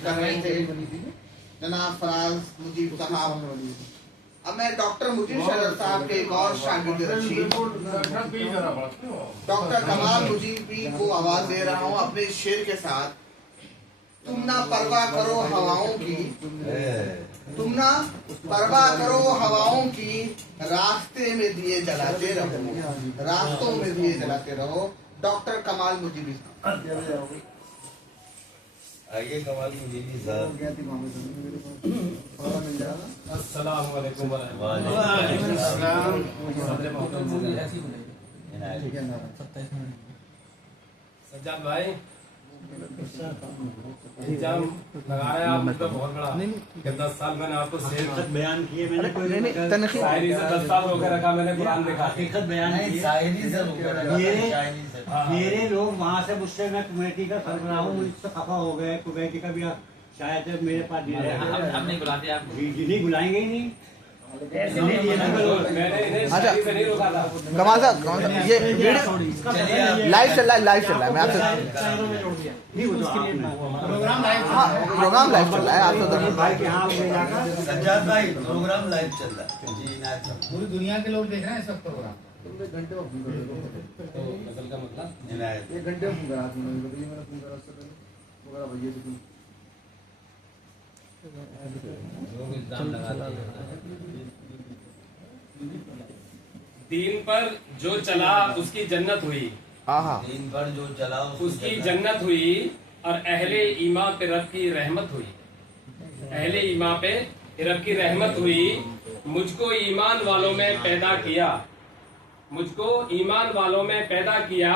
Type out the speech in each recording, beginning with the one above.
कर रहे थे जनाब फराज मुजीब साहब। अब मैं डॉक्टर मुजीब शरद साहब के एक और शागिर्द रशीद डॉक्टर कमाल मुजीब को आवाज दे रहा हूँ अपने शेर के साथ। तुम ना परवाह करो हवाओं की, तुम ना परवाह करो हवाओं की, रास्ते में दिए जलाते रहो, रास्तों में दिए जलाते रहो। डॉक्टर कमाल मुजीबी साहब। आगे कमाल मुजीबी साहब। अस्सलाम वालेकुम। सज्जाद भाई इल्जाम लगा रहे हैं आप मुझ पर बहुत बड़ा कि 10 साल मैंने आपको शेर बयान किए मैंने शायरी से 10 साल रोके रखा, मैंने कुरान देखा हकीकत बयान की शायरी से रोके रखा। मेरे लोग वहाँ से मुझसे मैं कमेटी का सरबराह हूँ, मुझसे खफा हो गए। कमेटी का भी शायद मेरे पास हम नहीं बुलाते आप जी नहीं बुलाएंगे ही नहीं। मैंने इन्हें शायरी से नहीं रोका था। कमाल साहब ये लाइव चल रहा है मैं आपसे प्रोग्राम लाइव चल रहा है आप तो सज्जाद भाई प्रोग्राम लाइव चल रहा है जी। पूरी दुनिया के लोग देख रहे हैं इस वक्त प्रोग्राम। तो गजल का मतलब एक घंटे में फोन करा मैंने फोन करा उससे पहले भैया से दीन पर जो चला उसकी जन्नत हुई, दिन भर जो चला उसकी जन्नत हुई, और अहले ईमा पे रब की रहमत हुई। अहले ईमा पे रब की रहमत हुई। मुझको ईमान वालों में पैदा किया, मुझको ईमान वालों में पैदा किया,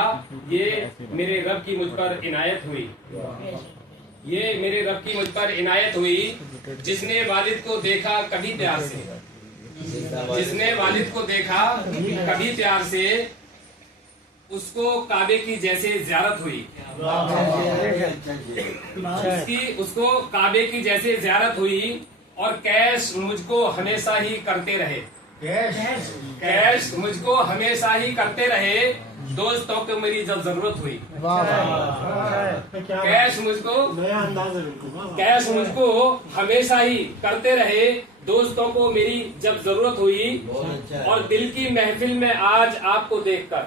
ये मेरे रब की मुझ पर इनायत हुई, ये मेरे रब की मुझ पर इनायत हुई। जिसने वालिद को देखा कभी प्यार से, जिसने वालिद को देखा कभी प्यार से, उसको काबे की जैसे ज़ियारत हुई, उसको काबे की जैसे ज़ियारत हुई। और कैश मुझको हमेशा ही करते रहे, कैश मुझको हमेशा ही करते रहे, दोस्तों को मेरी जब जरूरत हुई। कैश मुझको हमेशा ही करते रहे, दोस्तों को मेरी जब जरूरत हुई। और दिल की महफिल में आज आपको देखकर,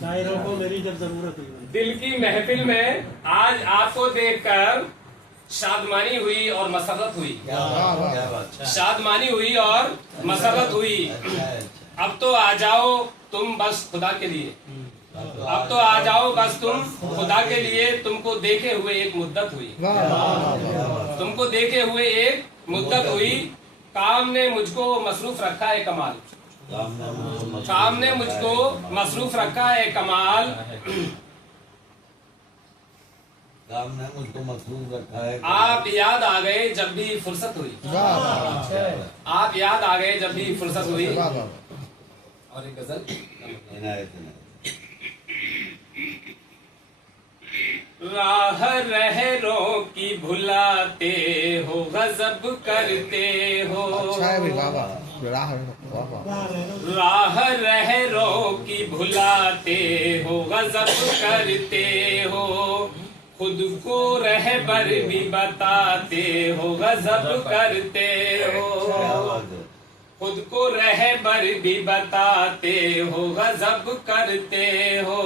शायरों को मेरी जब जरूरत हुई, दिल की महफिल में आज आपको देखकर शादमानी हुई और मसरत हुई, शादमानी हुई और मसरत हुई। अब तो आ जाओ तुम बस खुदा के लिए, अब तो आ जाओ बस तुम खुदा के लिए। तुमको देखे हुए एक मुद्दत हुई, तुमको देखे हुए एक मुद्दत हुई। काम ने मुझको मसरूफ रखा है कमाल, काम ने मुझको मसरूफ रखा है कमाल। काम ने मुझको मसरूफ रखा है। आप याद आ गए जब भी फुर्सत हुई, आप याद आ गए जब भी फुर्सत हुई। और एक गजल। राह रहरों की भुलाते हो, गजब करते हो, राह रहरों की भुलाते हो, गजब करते हो। खुद को रहबर भी बताते हो, गजब करते हो, खुद को रहबर भी बताते हो, गजब करते हो।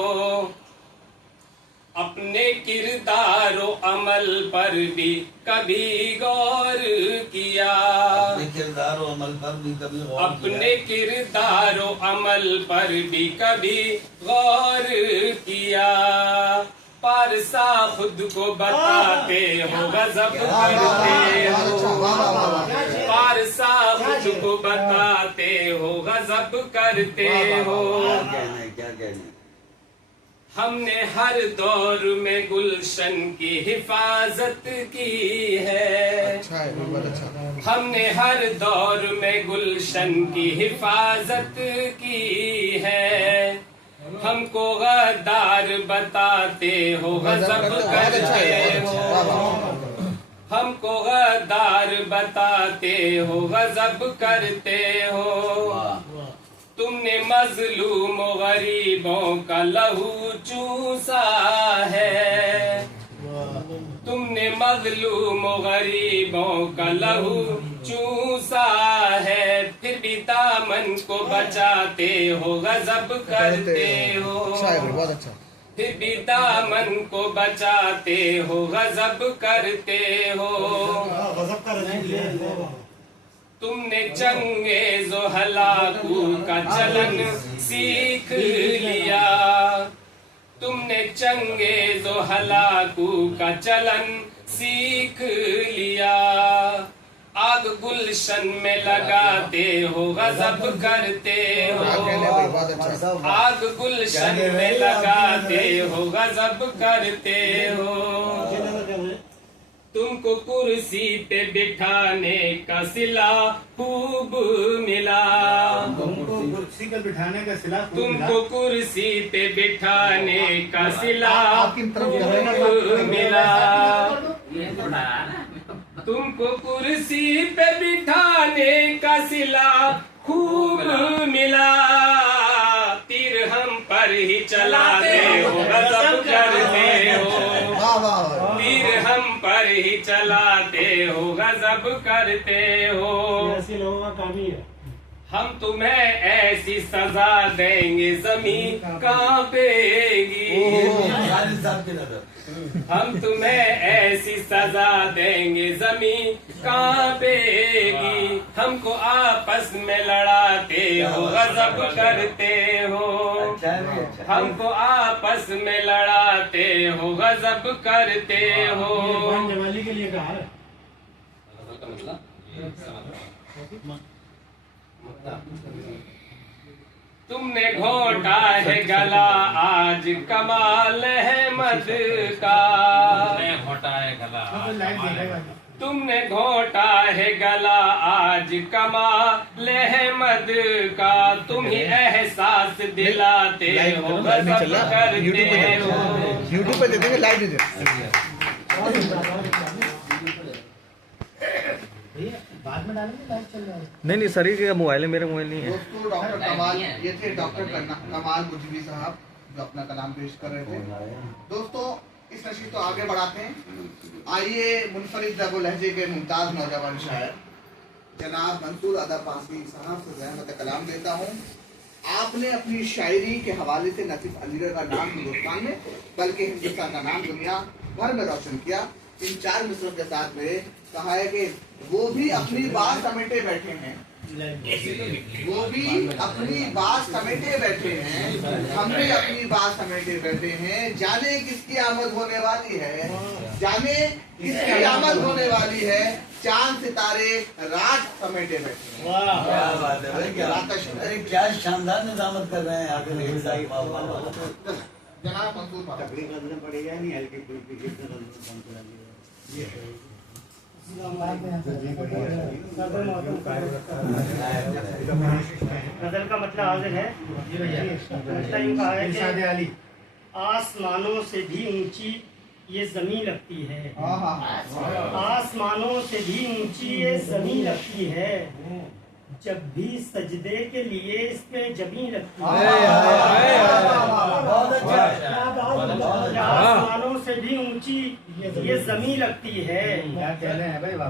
अपने किरदारो अमल पर भी कभी गौर किया, अपने किरदारो अमल पर भी कभी गौर किया, अपने किरदारो अमल पर भी कभी गौर किया। पारसा खुद को बताते हो, गजब करते हो, पारसा खुद को बताते हो, गजब करते हो। क्या कहने। हमने हर दौर में गुलशन की हिफाजत की है, हमने हर दौर में गुलशन की हिफाजत की है। हमको गद्दार बताते हो, गजब करते हो, हमको गद्दार बताते हो, गजब करते हो। तुमने मजलूम गरीबों का लहू चूसा है, तुमने मजलूम गरीबों का लहू चूसा है, फिर भी दामन को बचाते हो, गजब करते हो। बहुत अच्छा। फिर भी दामन को बचाते हो, गजब करते हो। तुमने चंगेज़ो हलाकू का चलन सीख लिया, तुमने चंगेज़ो हलाकू का चलन सीख लिया। आग गुलशन में लगाते हो, गजब करते हो। आग गुलशन में लगाते हो, गजब करते हो। तुमको कुर्सी पे बिठाने का सिला खूब मिला, तुमको कुर्सी पर बिठाने का सिला खूब तुमको कुर्सी पे बिठाने का सिला खूब मिला। तुमको कुर्सी पे बिठाने का सिला खूब मिला। तीर हम पर ही चलाते हो, गजब करते हो। तीर हम पर ही चलाते हो, गजब करते हो। ऐसे लोगों का काम ही है। हम तुम्हें ऐसी सजा देंगे जमीन कांपेगी। हम तुम्हें ऐसी सजा देंगे जमीन कांपेगी। हमको आपस में लड़ाते हो, गजब करते हो। हमको आपस में लड़ाते हो, गजब करते हो। जवाली के लिए कहा है। तुमने घोटा है गला आज कमाल है मद का, घोटा है गला। लाइट देखेगा। तुमने घोटा है गला आज कमाल है मद का। तुम ही एहसास दिलाते हो, गजब करते हो। यूट्यूब पे दे देंगे, लाइव दे देंगे। बाद में डालेंगे, लाइट चल रहा है। नहीं सर, ये मोबाइल है, मेरा मोबाइल नहीं है। दोस्तों डॉक्टर कमाल, ये थे डॉक्टर कमाल मुजवी साहब जो अपना कलाम पेश कर रहे थे। दोस्तों इस नशीद को आगे बढ़ाते हैं। आइए मुनफरिद दबो लहजे के मुमताज नौजवान शायर जनाब मंसूर अदा पासी साहब से रहमत कलाम देता हूँ। आपने अपनी शायरी के हवाले से न सिर्फ अलीगढ़ का नाम हिंदुस्तान में बल्कि हिंदुस्तान का नाम दुनिया भर में रोशन किया। इन 4 मिसरों के साथ मेरे कहा है कि वो भी अपनी बात समेटे बैठे हैं, वो भी अपनी बात समेटे बैठे हैं, हम भी अपनी बात समेटे बैठे हैं। जाने किसकी आमद होने वाली है, जाने किसकी आमद होने वाली है। चांद सितारे रात समेटे बैठे हैं। क्या बात है, अरे क्या शानदार निजामत कर रहे हैं आगे जनाब मंसूर साहब तकलीफ करना पड़ेगा नहीं, हल्की फुल्की गजल का मतलब हाजिर है। मतलब यूं कहा है कि आसमानों से भी ऊंची ये जमीन लगती है, आसमानों से भी ऊंची ये जमीन लगती है। जब भी सजदे के लिए इस पे जमीन लगती है। आसमानों से भी ऊंची ये जमीन लगती है।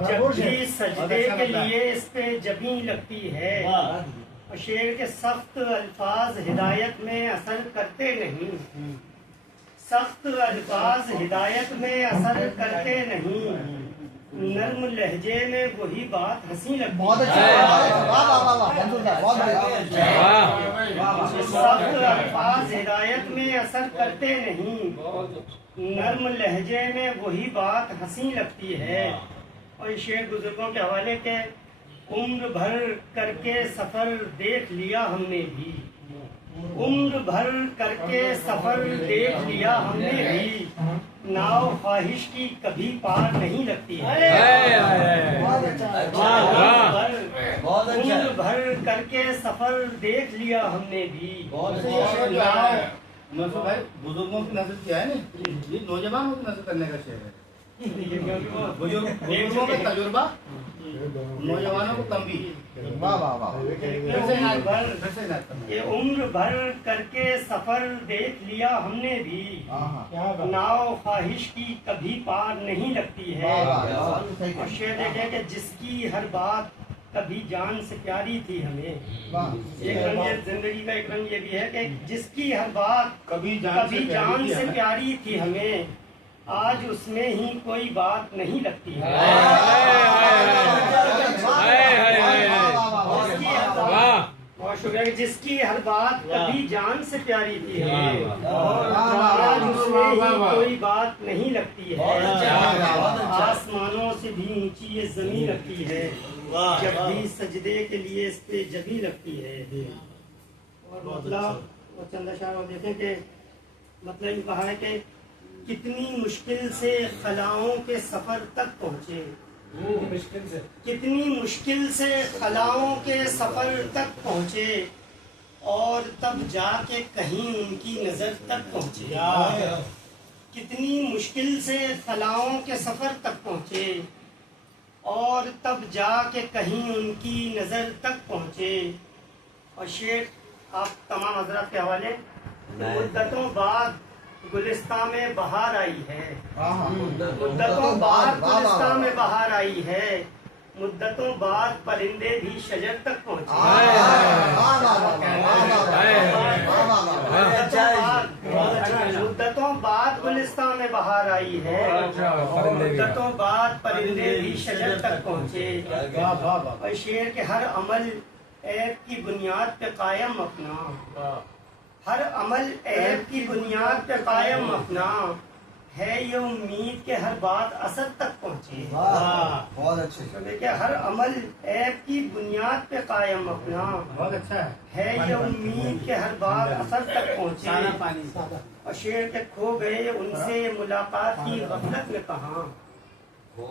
जब भी सजदे के लिए इस पे जमीन लगती है। और शेर के सख्त अल्फाज हिदायत में असर करते नहीं, सख्त अल्फाज हिदायत में असर करते नहीं। नर्म लहजे में वही बात हंसी लगती है। बहुत सख्त अल्फाज हिदायत में असर करते नहीं, नर्म लहजे में वही बात हंसी लगती है। और ये शेर बुजुर्गों के हवाले के उम्र भर करके सफर देख लिया हमने भी, उम्र भर करके सफर देख लिया हमने भी। नाव ख्वाहिश की कभी पार नहीं लगती है। उम्र भर करके सफर देख लिया हमने भी। मंसूर भाई बुजुर्गों की नजर क्या है ना, ये नौजवानों की नजर करने का शेर है। बुजुर्गों का तजुर्बा नौजवानों को कम भी। वाह वाह वाह। ये उम्र भर करके सफर देख लिया हमने भी, नाव ख्वाहिश की कभी पार नहीं लगती है। और शेर देखे कि जिसकी हर बात कभी जान से प्यारी थी हमें। एक रंग ये जिंदगी का, एक रंग ये भी है कि जिसकी हर बात कभी कभी जान से प्यारी थी हमें, आज उसमें ही कोई बात नहीं लगती है। बहुत शुक्रिया। जिसकी हर बात कभी जान से प्यारी थी हमें, आज उसमें ही कोई बात नहीं लगती है। आसमानों से भी ऊंची ये जमीन लगती है, जब भी सजदे के लिए इस पे जबी लगती है। और मतलब चंदा शाह देखें कि मतलब कहा है कि कितनी मुश्किल से खलाओं के सफर तक पहुँचे, कितनी मुश्किल से खलाओं के सफर तक पहुँचे, और तब जाके कहीं उनकी नजर तक पहुँचे। कितनी मुश्किल से खलाओं के सफर तक पहुँचे, और तब जाके कहीं उनकी नजर तक पहुँचे। और शेर आप तमाम हजरात के हवाले, मुद्दतों बाद गुलिस्तान में बहार आई है, मुद्दतों बाद गुलिस्तान में बहार आई है, मुद्दतों बाद परिंदे भी शजर तक पहुँचे। मुद्दतों बाद गुलिस्तान में बहार आई है, मुद्दतों बाद परिंदे भी शजर तक पहुँचे। और शेर के हर अमल ऐब की बुनियाद पे कायम अपना, हर अमल ऐब की बुनियाद पे कायम अपना, है ये उम्मीद के हर बात असर तक पहुँचे। बहुत अच्छे। तो देखिए हर अमल ऐब की बुनियाद पे कायम अपना, बहुत अच्छा है ये उम्मीद के हर बात असर तक पहुँचे। और शेर के खो गए उनसे मुलाकात की गफलत में कहाँ, खो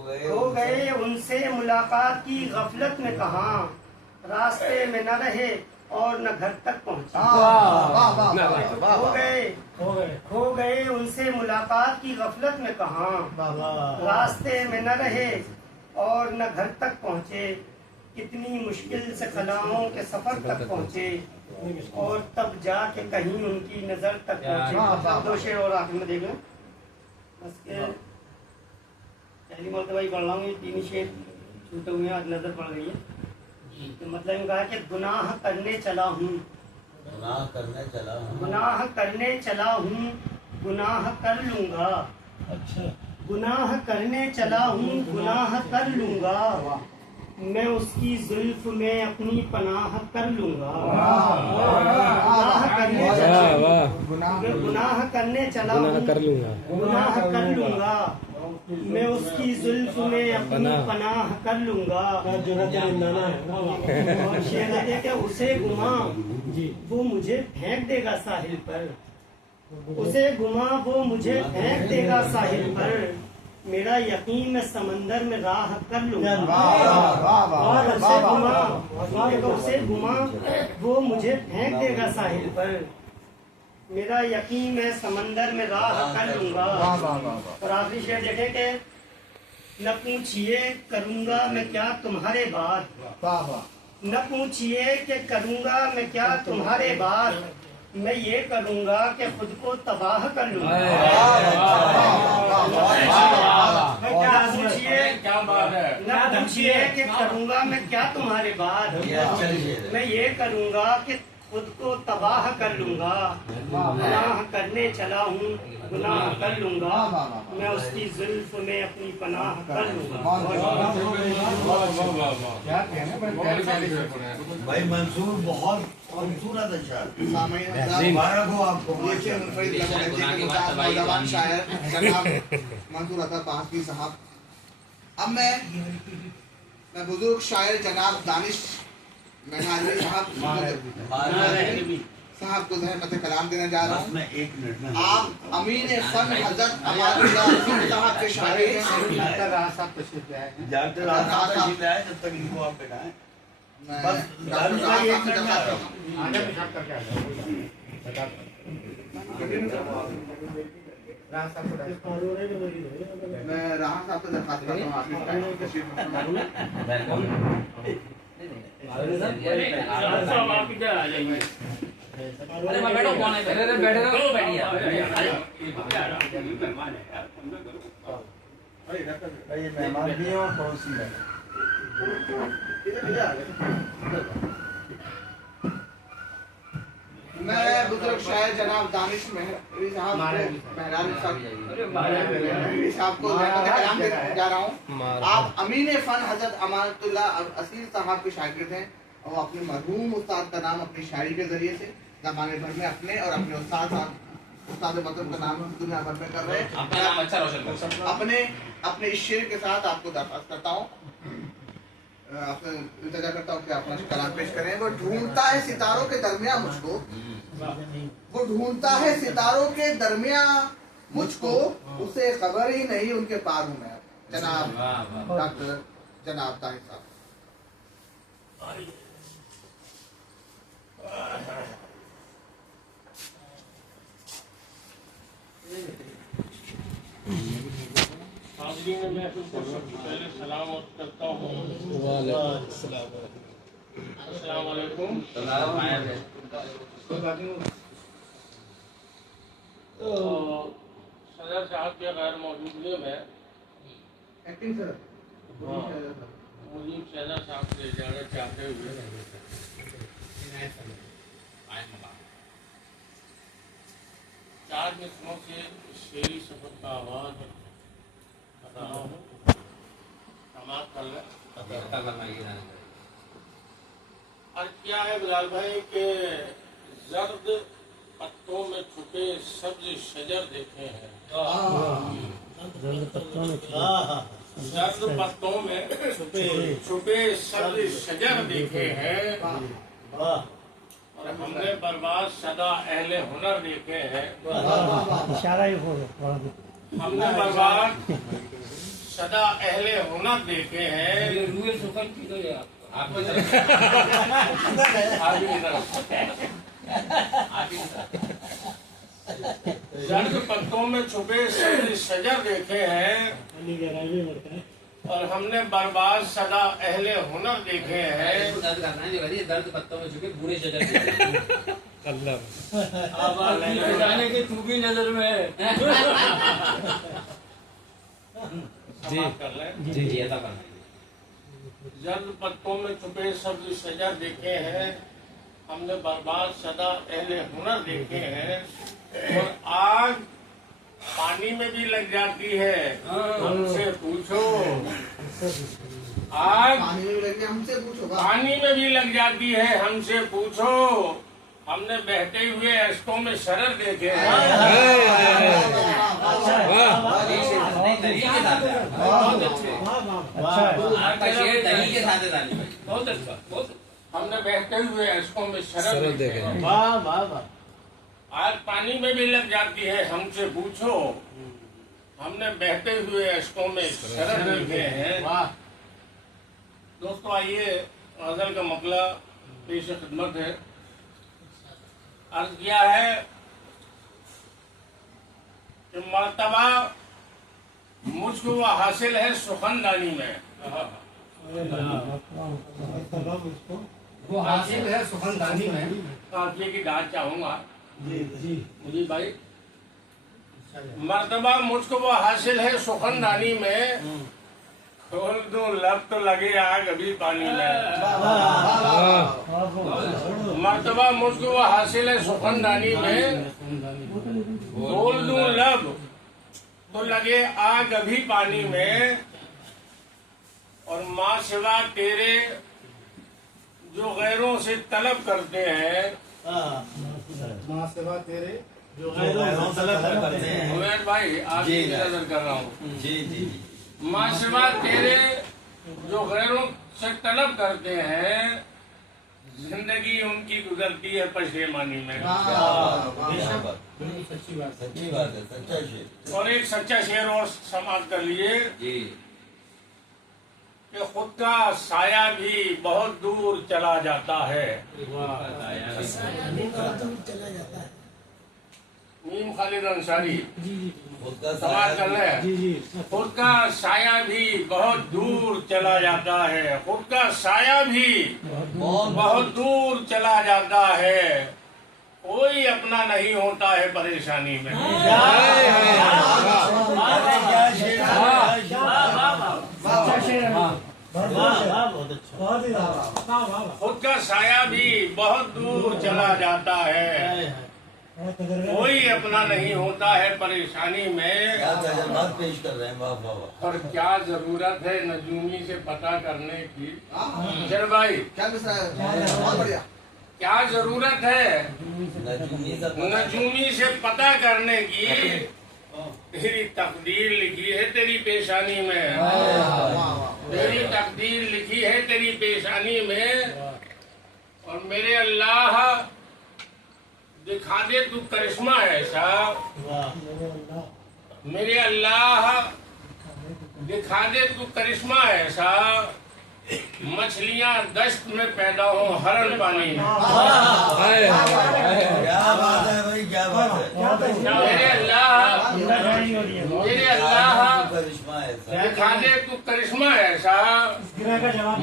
गए उनसे मुलाकात की गफलत में कहाँ, रास्ते में न रहे और न घर तक पहुँचे। खो गए उनसे मुलाकात की गफलत में कहाँ, रास्ते में न रहे और न घर तक पहुँचे। कितनी मुश्किल से खलाओं के सफर तक पहुँचे, और तब जाके कहीं उनकी नजर तक पहुँचे। दो शेर और आखिर में देख लो, बस के पहली मरतबा ही पढ़ रहा हूँ, ये तीन शेर छूटे हुए हैं, आज नजर पड़ गई है। तो मतलब कहा कि गुनाह करने चला हूँ, गुनाह करने चला हूँ, गुनाह करने चला हूँ, गुनाह कर लूंगा। अच्छा, गुनाह करने चला हूँ, गुनाह कर लूंगा, मैं उसकी जुल्फ में अपनी पनाह कर लूंगा। गुनाह करने चला हूँ, गुनाह करने चला हूँ, गुनाह कर लूंगा, मैं उसकी जुल्फ में अपनी पनाह कर लूंगा। और शेर लगे कि उसे गुमा वो मुझे फेंक देगा साहिल पर, उसे गुमा वो मुझे फेंक देगा साहिल पर, मेरा यकीन मैं समंदर में राह कर लूंगा। उसे गुमा वो मुझे फेंक देगा साहिल पर, मेरा यकीन मैं समंदर में राह कर लूंगा। और आखिरी शेर देखे कि न पूछिए करूंगा मैं क्या तुम्हारे बाद, न पूछिए कि करूंगा मैं क्या तुम्हारे बाद, मैं ये करूंगा कि खुद को तबाह कर लूंगा। न पूछिए कि करूंगा मैं क्या तुम्हारे बाद, मैं ये करूंगा कि खुद को तबाह कर लूंगा। गुनाह करने चला हूँ, गुनाह कर लूंगा, मैं उसकी जुल्फ में अपनी पनाह कर लूंगा। भाई मंसूर बहुत खूबसूरत है। मुबारक हो आपको। नौजवान शायर जनाब मंसूर अता पांचवी साहब। अब मैं बुजुर्ग शायर जनाब दानिश मेहनारी साहब को रहमत कलाम देने जा रहा हूँ। एक मिनट में आप अमीन फन हजरत अमानुल्लाह साहब के शायर हैं। डॉक्टर आसाद है, जब तक इनको आप बैठाएं बस डॉक्टर साहब से दरखास्त आगे पेशाब करके आ जाओ। राज साहब को डाल मैं राहत साहब से दरखास्त करता हूँ आपकी तशरीफ साहब आप इधर आ जाइए। अरे मैं बैठो कौन है अरे बैठे रहो बैठिए मेहमान है यार, ये मेहमान भी हैं और पड़ोसी हैं। मैं बुजुर्ग शायर जनाब दानिश मेहरानी साहब को रहमत कलाम देने जा रहा हूँ। आप अमीन फन हजरत अमानतुल्लाह असील साहब के शागिर्द हैं और अपने मरहूम उस्ताद का नाम अपनी शायरी के जरिए से ज़माने भर में अपने और अपने उस्ताद मतलब का नाम दुनिया भर में कर रहे हैं। अपना नाम अच्छा रोशन करो। अपने इस शेर के साथ आपको दरख्वास्त करता हूँ, आपसे इंतजार करता हूँ कि आप मुझे कलाम पेश करें। वो ढूंढता है सितारों के दरमियान मुझको, वो ढूंढता है सितारों के दरमियान मुझको, उसे खबर ही नहीं उनके पार हूँ मैं। जनाब डॉक्टर जनाब ताहिर साहब। हाज़रीन मैं पहले सलाम करता हूँ। अस्सलाम वालेकुम। तो सदर साहब के गैर मौजूदगी में एक्टिंग सर मुजीब सदर साहब से इजाज़त चाहते हुए चार मिसरों से शेरी सफर का आवाज रहा हूँ। समाप्त कर लें। और क्या है बिलाल भाई के जर्द पत्तों में छुपे सब्ज शजर देखे हैं। जर्द पत्तों में छुपे सब्ज शजर देखे हैं और हमने बर्बाद सदा अहले हुनर देखे हैं। हमने बर्बाद सदा अहले हुनर देखे हैं। रूए सुखन की तो आपको जर्द पत्तों में छुपे सब्ज शजर देखे हैं और हमने बर्बाद सदा अहले हुनर देखे हैं। दर्द पत्तों में छुपे बुरे शजर जाने के तू भी नजर में जी जी ऐसा करना जर्द पत्तों में छुपे सब्ज शजर देखे हैं, हमने बर्बाद सदा अहले हुनर देखे हैं। और आग पानी में भी लग जाती है, हमसे पूछो। आग पानी में लगे हमसे पूछो। पानी में भी लग जाती है, हमसे पूछो। हमने बहते हुए अश्कों में शरर देखे हैं। बहुत अच्छा, बहुत। हमने बहते हुए अश्कों में शरर देखे हैं। आग पानी में भी लग जाती है, हमसे पूछो। हमने बहते हुए अश्कों में शरर देखे हैं। दोस्तों आइए गजल का मकला पेश खिदमत है। अर्ज किया है कि मर्तबा मुझको वो हासिल है सुखनदानी में। वो हासिल है सुखनदानी में। काफिले की दाद चाहूंगा मुझे भाई। मर्तबा मुझको वो हासिल है सुखनदानी में, खोल दो लब तो लगे आग अभी पानी में। मर्तबा मुझको वो हासिल है सुखनदानी में, खोल दूं लब तो लगे आग अभी पानी में। और माँ सिवा तेरे जो गैरों से तलब करते हैं, माँ सेवा तेरे जो गैरों से तलब करते हैं। उमैर भाई आप जी, नजर कर रहा हूँ। जी जी माँ सिवा तेरे जो गैरों से तलब करते हैं, जिंदगी उनकी गुजरती है पशेमानी में। सच्ची बात है। सच्ची बात है, सच्चा शेर। और एक सच्चा शेर और समाप्त कर लिए जी कि खुद का साया भी बहुत दूर चला जाता है। मीम खालिद अंसारी खुद का सवाल कर रहे जी हैं। जी खुद का साया भी बहुत दूर चला जाता है, खुद का साया भी बहुत दूर चला जाता है, कोई अपना नहीं होता है परेशानी में। खुद का साया भी बहुत दूर चला जाता है, कोई अपना नहीं होता है परेशानी में। क्या तजर्बात पेश कर रहे हैं, वाह वाह वाह। और क्या जरूरत है नजूमी से पता करने की? चल भाई, क्या मिसरा है? बहुत बढ़िया। क्या जरूरत है नजूमी का नजूमी से पता करने की? तेरी तकदीर लिखी है तेरी पेशानी में, तेरी तकदीर लिखी है तेरी पेशानी में। और मेरे अल्लाह दिखा दे तू करिश्मा ऐसा, मेरे अल्लाह दिखा दे तू करिश्मा ऐसा, मछलियां दश्त में पैदा हो हरन पानी में। क्या बात है भाई, क्या बात है। मेरे अल्लाह करिश्मा है दिखा दे तू करिश्मा ऐसा,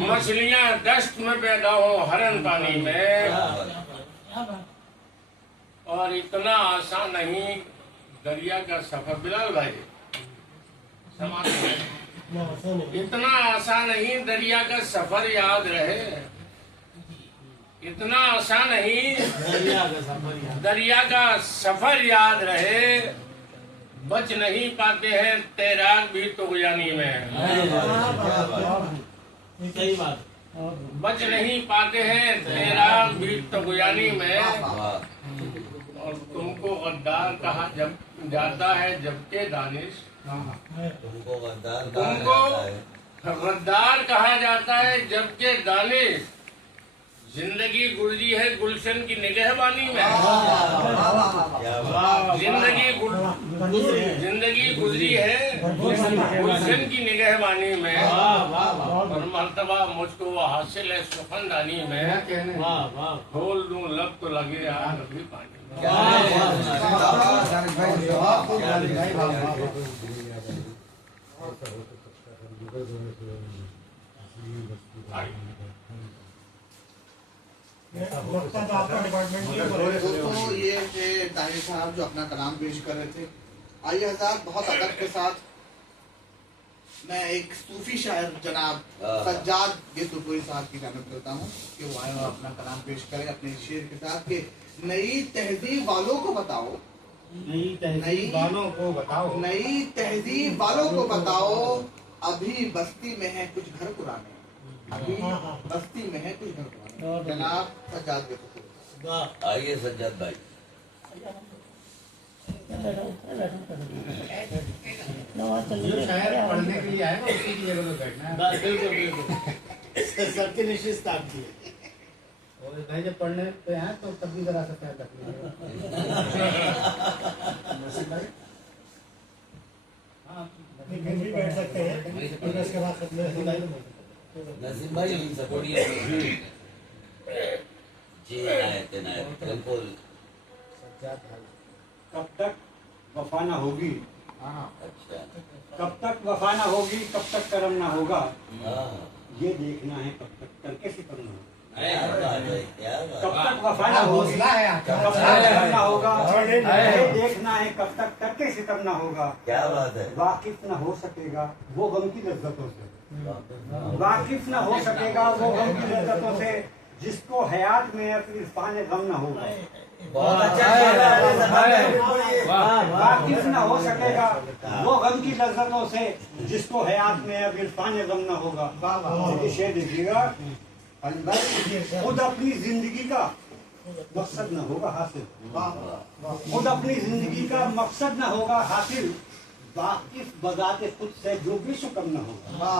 मछलियां दश्त में पैदा हो हरन पानी में। और इतना आसान नहीं दरिया का सफर। बिलाल भाई समाज इतना आसान नहीं दरिया का सफर याद रहे, इतना आसान नहीं दरिया का सफर याद रहे। बच नहीं पाते हैं तैराक भी तुग़यानी में, सही बात। बच नहीं पाते हैं तैराक भी तुग़यानी में। और तुमको गद्दार कहा जब जाता है जबकि दानिश, तुमको गद्दार तुमको गद्दार कहा जाता है जबकि दानिश। जिंदगी गुजरी है गुलशन की निगहबानी में, जिंदगी गुजरी है गुलशन की निगहबानी में। और मर्तबा मुझको वो हासिल है सुखनदानी में। बोल दूं लब तो लगे यार कभी पानी। दोस्तों ये थे ताहिर साहब जो अपना कलाम पेश कर रहे थे। आइए हज़रात, बहुत अदब के साथ मैं एक सूफी शायर जनाब सज्जाद गिरदपुरी साहब की जानब करता हूँ कि वो आए और अपना कलाम पेश करें अपने शेर के साथ कि नई तहजीब वालों को बताओ, नई तहजीब वालों को बताओ, नई तहजीब वालों को बताओ, अभी बस्ती में है कुछ घर पुराने, अभी बस्ती में है कुछ घर पुराने। जनाब सज्जाद गिरदपुरी। आइए सज्जाद भाई। जो शायर पढ़ने के लिए आए ना उसी की जगह पे बैठना है। बिल्कुल बिल्कुल सबके निश्चित आपकी है। और भाई जब पढ़ने पे हैं तो तब भी जरा सा पैर रख लीजिए। भी बैठ सकते हैं उसके बाद नसीम भाई सपोर्टिए जी इनायत इनायत बिल्कुल। कब तक वफा ना होगी, अच्छा कब तक वफा ना होगी, कब तक करम ना होगा, हाँ ये देखना है कब तक करके सितम ना होगा। क्या बात है, क्या कब बात तक वफा ना होगी, कब तक करम ना होगा, ये देखना है कब तक करके सितम ना होगा। क्या बात है। वाकिफ न हो सकेगा वो गम की लज्जतों से, वाकिफ न हो सकेगा वो गम की लज्जतों से, जिसको हयात में इरफान गम न होगा। बहुत अच्छा वाकिफ न हो सकेगा वो गम की लज्जतों से, जिसको हयात में अब इरफान गम न होगा। ये शेर देखिएगा, खुद अपनी जिंदगी का मकसद न होगा हासिल, खुद अपनी जिंदगी का मकसद न होगा हासिल, वाकिफ बजाते खुद से जो भी शुक्र न होगा।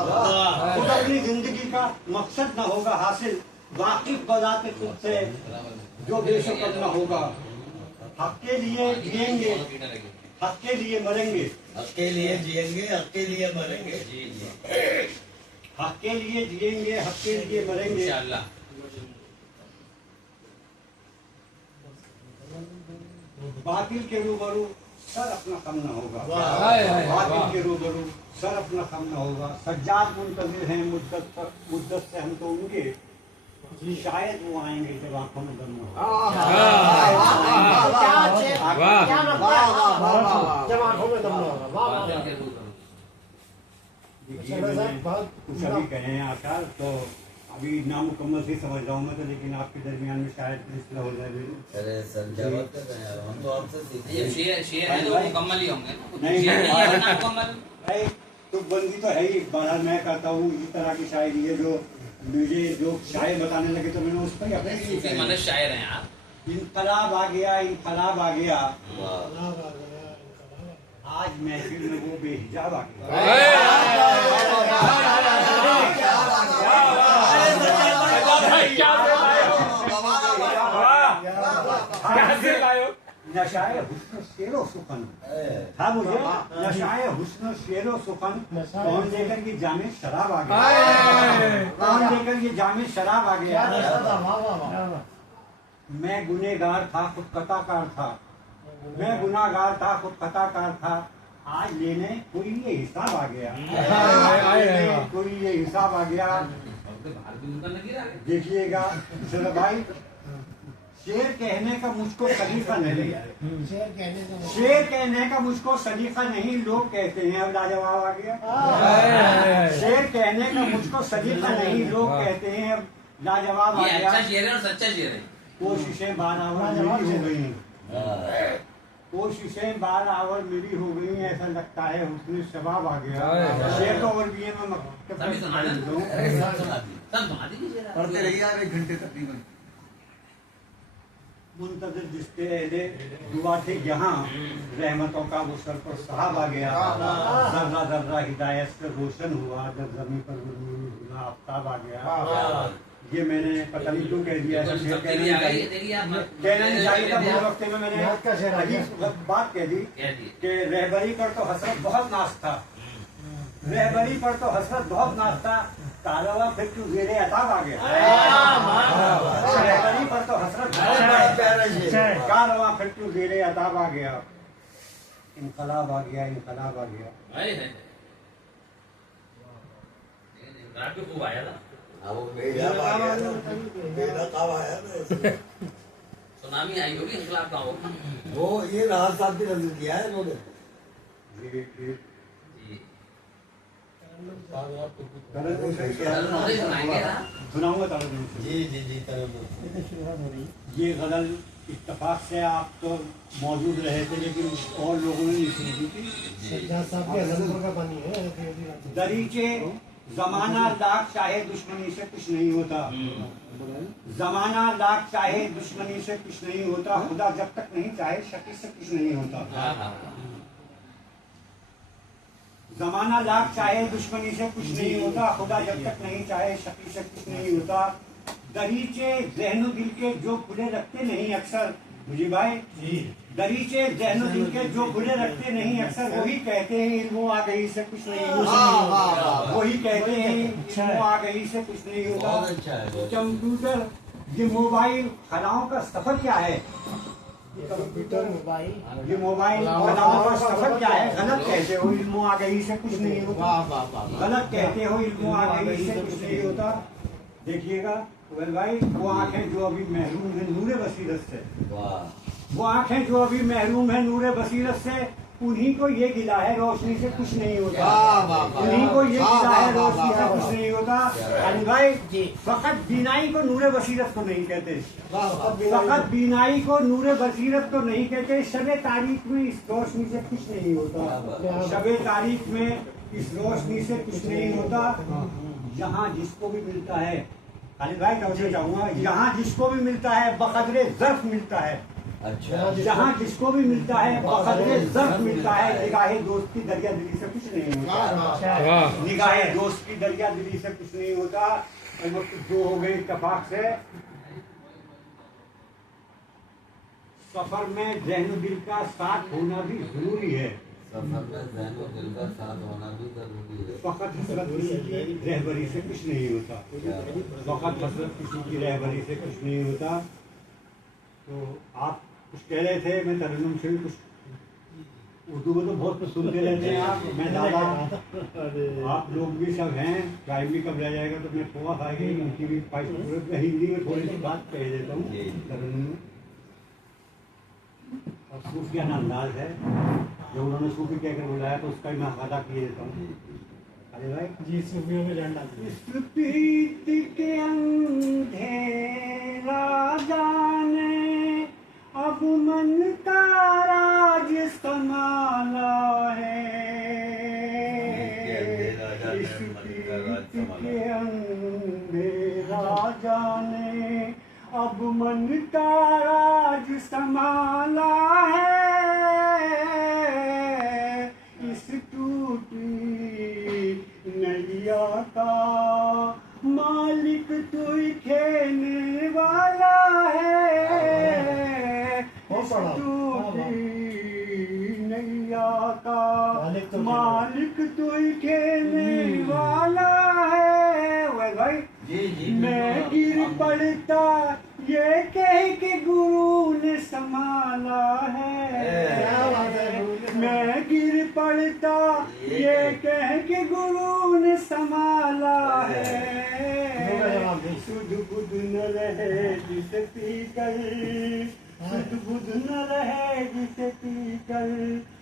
खुद अपनी जिंदगी का मकसद न होगा हासिल, वाकिफ बजाते खुद से जो बेशुक्र न होगा। हक के लिए जिएंगे, हक के लिए मरेंगे, हक के लिए जिएंगे, हक के लिए मरेंगे। जी जी हक के लिए जिएंगे, हक के लिए मरेंगे। बात बातिल के रूबरू सर अपना कम न होगा, बातिल के रूबरू सर अपना कम न होगा। सज्जाद मुंतजिर हैं मुद्दत से हम तो उनके, शायद वो आएंगे जब आंखों में दम न होगा। जब आंखों में दम न होगा। देखिए मैंने कुछ अभी कहे हैं आकार, तो अभी नामुकम्मल से समझ रहा हूँ मैं तो, लेकिन आपके दरमियान में शायद फैसला हो जाए। अरे संजय बात कर रहे हैं यार, हम तो आपसे सीखे। ये शेर है तो मुकम्मल ही होंगे ना। नहीं, शेर नहीं है ना मुकम्मल। भाई तो बंदी तो है ही। बहरहाल मैं करता हूँ इस तरह की शायरी है जो मुझे जो शायर बताने लगे तो मैंने उस पर ही अपने सूफी मन शायर हैं आप। इनकलाब आ गया, इनकलाब आ गया, वाह आज महफिल में वो बेहिजाब आ गया। नशाए हुस्न शेरो सुखन था मुझे, नशाए हुस्न शेरो सुखन कौन लेकर ये जामे शराब आ गया, कौन लेकर ये जामे शराब आ गया। मैं गुनेगार था खुद कताकार था, मैं गुनाहगार था खुद कताकार था, आज लेने कोई ये हिसाब आ गया, कोई ये हिसाब आ गया। देखिएगा चलो भाई, शेर कहने का मुझको सलीका नहीं, शेर कहने का मुझको सलीका नहीं, लोग कहते हैं अब लाजवाब आ गया। शेर कहने का मुझको सलीका नहीं, लोग कहते हैं अब लाजवाब आ ये गया। अच्छा शेर है और सच्चा शेर है। कोशिशें बारावर मेरी हो गई, कोशिशें बारावर मेरी हो गई, ऐसा लगता है उसने शबाब आ गया। शेर तो और भी है, मैं सभी सुना दे। सब सुना दीजिए शेर। पढ़ते रहिए आप 1 घंटे तकरीबन। मुंतज़िर जिसके अहले दुआ थे यहाँ, रहमतों का वो सर पर साहब आ गया। जर्रा जर्रा हिदायत से रोशन हुआ, जब जमीन पर हुआ आफ्ताब आ गया। ये मैंने पता नहीं क्यों कह दिया, तो सब तेरी आ गई, तेरी आप कहना नहीं चाहिए था। बहुत वक्त में मैंने अजीब बात कह दी कि रहबरी पर तो हसरत बहुत नाज था, रहबरी पर तो हसरत बहुत नाज था, तालवा फिर क्यों ज़ेरे अताब आ गया। रहबरी पर तो हसरत कारवा फिर क्यों ज़ेरे अताब आ गया। इनकलाब आ गया, इनकलाब आ गया। रात को खूब आया था। अब वो बेहिजाब आ गया ना, बेनकाब आया ना। सुनामी आई होगी, इनकलाब का होगा। वो ये राहत साहब भी नजर किया है इन्होंने। जी सुनाऊंगा तारुण से। जी जी जी तरह ये गजल इत्तेफाक से आप तो मौजूद रहे थे, लेकिन और लोगों ने नहीं सुनी थी। दरीचे जमाना लाख चाहे दुश्मनी से कुछ नहीं होता, जमाना लाख चाहे दुश्मनी से कुछ नहीं होता, खुदा जब तक नहीं चाहे शकी से कुछ नहीं होता। जमाना लाख चाहे दुश्मनी से कुछ नहीं होता, खुदा जब तक नहीं चाहे शकी से कुछ नहीं होता। दरीचे ज़हनो दिल के जो खुले रखते नहीं अक्सर, मुझे भाई दरीचे ज़हनो दिल के जो खुले रखते नहीं अक्सर, वही कहते हैं इल्मो आ गई से कुछ नहीं होता, वही कहते हैं इल्मो आ गई से कुछ नहीं होता। कंप्यूटर ये मोबाइल खलाओं का सफर क्या है, ये मोबाइल खलाओं का सफर क्या है। गलत कहते हो इल्मो आ गई से कुछ नहीं होता, गलत कहते हो इल्मो आ गई से कुछ नहीं होता। देखिएगा भाई, वो आंखें जो अभी महरूम है नूरे बसीरत से, वो आंखें जो अभी महरूम है नूरे बसीरत से, उन्हीं को ये गिला है रोशनी से कुछ नहीं होता, उन्हीं को ये गिला है रोशनी से कुछ नहीं होता। अली भाई फकत बीनाई को नूरे बसीरत को नहीं कहते, फकत बीनाई को नूरे बसीरत को नहीं कहते। शबे तारीख में इस रोशनी से कुछ नहीं होता, शबे तारीख में इस रोशनी से कुछ नहीं होता। यहाँ जिसको भी मिलता है, अली भाई मैं चाहूंगा, यहाँ जिसको भी मिलता है बकदरे ज़र्फ मिलता है। अच्छा, जहाँ जिसको भी मिलता है बकदरे ज़र्फ मिलता है। निगाहे दोस्त की दरिया दिली से कुछ नहीं होता, निगाहे दोस्त की दरिया दिली से कुछ नहीं होता। जो हो गई इत्तेफाक से, सफर में ज़हन दिल का साथ होना भी जरूरी है, सफर में ज़हनो दिल का साथ होना भी जरूरी है। फकत हसरत किसी की रहबरी से कुछ नहीं होता, फकत हसरत किसी की रहबरी से कुछ नहीं होता। तो आप कुछ कह रहे थे, मैं तरन्नुम से कुछ उर्दू में तो बहुत कुछ सुनते रहते हैं आप। मैं ज़्यादा आप लोग भी सब हैं, टाइम भी कब रह जाएगा तो मैं थोड़ा खाएगी उनकी भी मैं हिंदी में थोड़ी सी बात कह देता हूँ तरन्नुम में। और सूफियाना अंदाज है जो उन्होंने सूफी कहकर बुलाया तो उसका मैं अदा किए देता हूँ। अरे भाई जी सूफियों में जान डालते इस पीत के अंधेरा जाने अब मन का राज संभाला है। इस पीत के अंधेरा जाने अब मन का राज संभाला है। इस टूटी नैया का मालिक तू ही खेलने वाला है। इस टूटी नैया का मालिक तू ही खेलने वाला है। वे भाई मैं गिर पड़ता ये कह के गुरु ने संभाला है। मैं गिर पड़ता ये कह के गुरु ने संभाला है। सुध बुध न रहे जिसे पी कर, सुध बुध न रहे जिसे पी कर,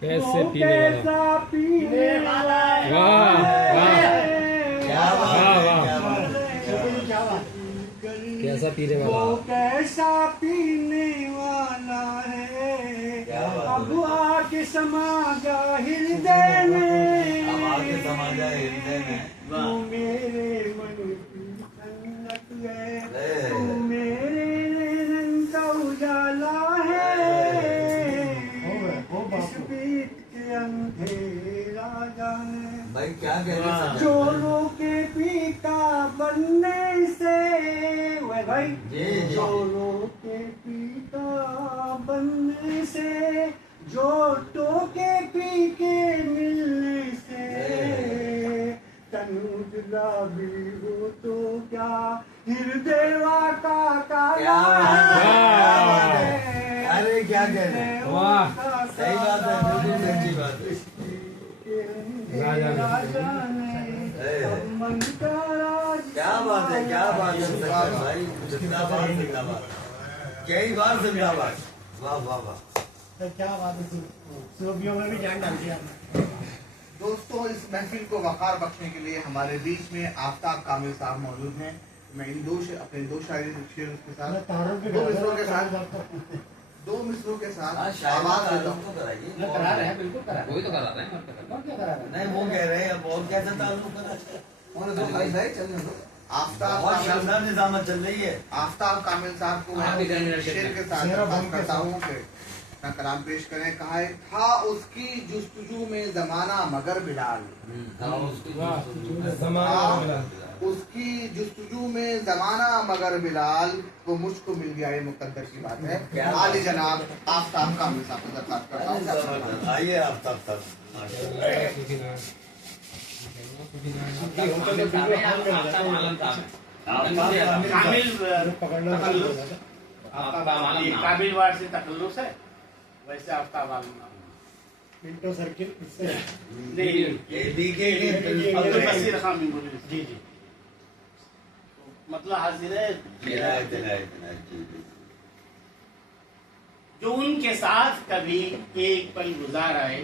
कैसे वो पीने वाला? कैसा पीने वाला है। वाह वाह कैसा पीने वो वाला? कैसा पीने वाला है। अब आके समा जा हृदय में, तू मेरे मन की संगत है, तू मेरे नैनन का उजाला है। इस बीत के अंधेरा जाने भाई क्या कह रहे हैं? चोरों के पीका बनने से, वे भाई चोरों के पीका बनने से, जोटों के पी के मिलने से, तनुजला भी हो तो क्या हृदय का काला है। अरे क्या कह रहे हैं? वाह सही बात है, बिल्कुल सच्ची बात है। क्या बात है, क्या बात है सरकार भाई, जिंदाबाद जिंदाबाद, कई बार जिंदाबाद। वाह वाह वाह, क्या बात है, सूफियों में भी जान डालती है आपने। दोस्तों, इस महफिल को वकार बख्शने के लिए हमारे बीच में आफ्ताब कामिल साहब मौजूद हैं। मैं इन अपने दो शायरी शेर के साथ दो मिसरों के साथ हाँ शायद आवाज देता हूँ। करा रहे हैं, बिल्कुल करा रहे वही तो कर रहा था हैं। और क्या करा रहे हैं? नहीं वो कह रहे हैं, बहुत कैसा ताल्लुक है। आफ्ताब बहुत कामिल शानदार निजामत चल रही है। आफ्ताब कामिल साहब को आप भी मैं जानिए शेर के साथ दरख्वास्त करता हूँ कि अपना कलाम पेश करें। कहा है, था उसकी जुस्तजू में जमाना मगर बिलाल, उसकी जुस्तजू में जमाना मगर बिलाल, वो मुझको मिल गया, ये मुकद्दर की बात है। आली जनाब आफ्ताब कामिल साहब को दरख्वास्त करता हूँ। आइए आफ्ताब साहब। काबिल वार्ड से तकल्लुस है, वैसे आफ्ताब आलम मिंटो सर्किल इससे अब्दुल बसीर खान भी बोले। जी जी, मतलब हाजिर है जो उनके साथ कभी एक पल गुजार आए,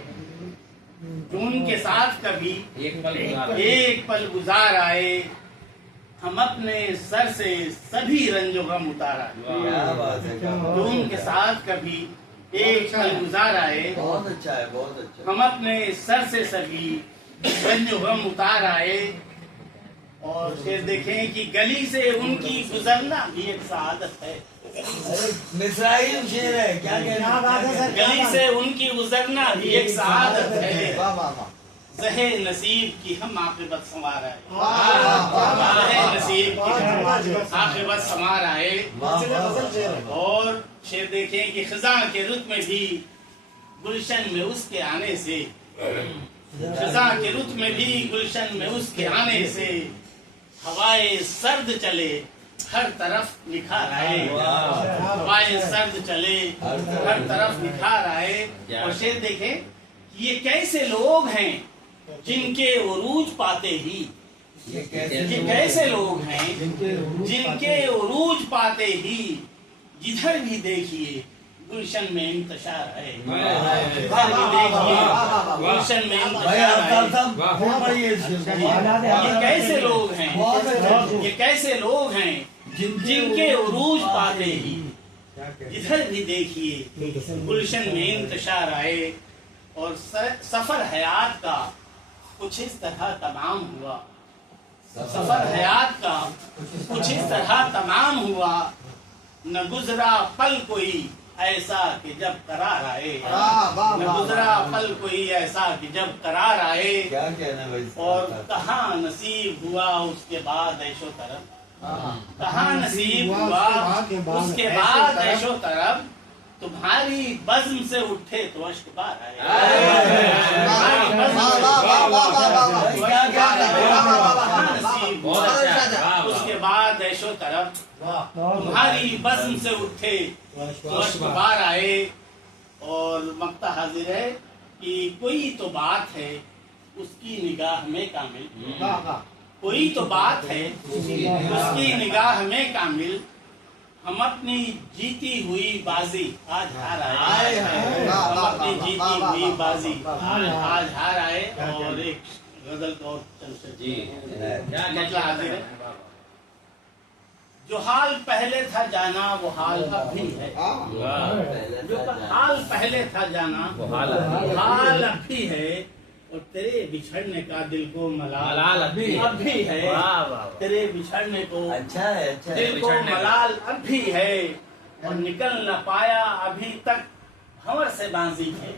जो उनके साथ कभी एक पल गुजार आए, हम अपने सर से सभी रंजो गम उतारा। क्या बात है, क्या बात जो उनके साथ कभी एक पल गुजार आए, बहुत अच्छा है, बहुत अच्छा। हम अपने सर से सभी रंजो गम उतार आए। और फिर देखें कि गली से उनकी गुजरना भी एक सआदत है। अरे मिसराई शेर है, क्या कह रहे हैं? गली से उनकी गुजरना भी एक सआदत है। वाह वाह वाह, ज़हे नसीब की हम आक़िबत संवार आए, वाह। ज़हे नसीब की हम आक़िबत संवार आए। और शेर देखें कि खिज़ां के रुत में भी गुलशन में उसके आने से, खिज़ां के रुत में भी गुलशन में उसके आने से, हवाए सर्द चले हर तरफ निखार आए, हवाएं सर्द चले, हर तरफ निखार आए। और शेर देखें कि ये कैसे लोग हैं जिनके उरूज पाते ही, ये कैसे लोग हैं जिनके उरूज पाते ही जिधर भी देखिए गुलशन में इंतशार है, जिधर भी देखिए गुलशन में इंतशार है। ये कैसे लोग हैं, ये कैसे लोग हैं जिनके उरूज पाते ही जिधर भी देखिए गुलशन में इंतशार आए। और सफर हयात का कुछ इस तरह तमाम हुआ, सफर हयात का कुछ इस तरह तमाम हुआ, न गुजरा पल कोई ऐसा कि जब करार आए, न गुजरा पल कोई ऐसा कि जब करार आए। क्या कहना भाई? और कहाँ नसीब हुआ उसके बाद ऐशो तरफ, कहाँ नसीब हुआ उसके बाद ऐशो तरफ, तुम्हारी बज़्म से उठे तो अश्क बार आए, तुम्हारी बज़्म से नसीब हुआ उसके बाद ऐशो तरफ, तुम्हारी बज़्म से उठे तो अश्क बार आए। और मक्ता हाजिर है कि कोई तो बात है उसकी निगाह में कामिल, कोई तो बात है उसकी निगाह में कामिल, हम अपनी जीती हुई बाजी आज हार आए, हम अपनी जीती हुई बाजी आज हार आए। और एक गजल को जी मतलब हाजिर है, जो हाल पहले था जाना वो हाल अब भी है, जो हाल पहले था जाना वो हाल अब भी है। और तेरे बिछड़ने का दिल को मलाल अब भी है, तेरे बिछड़ने को अच्छा है, अच्छा दिल को मलाल अब भी है। और निकल न पाया अभी तक हमर से माजी के,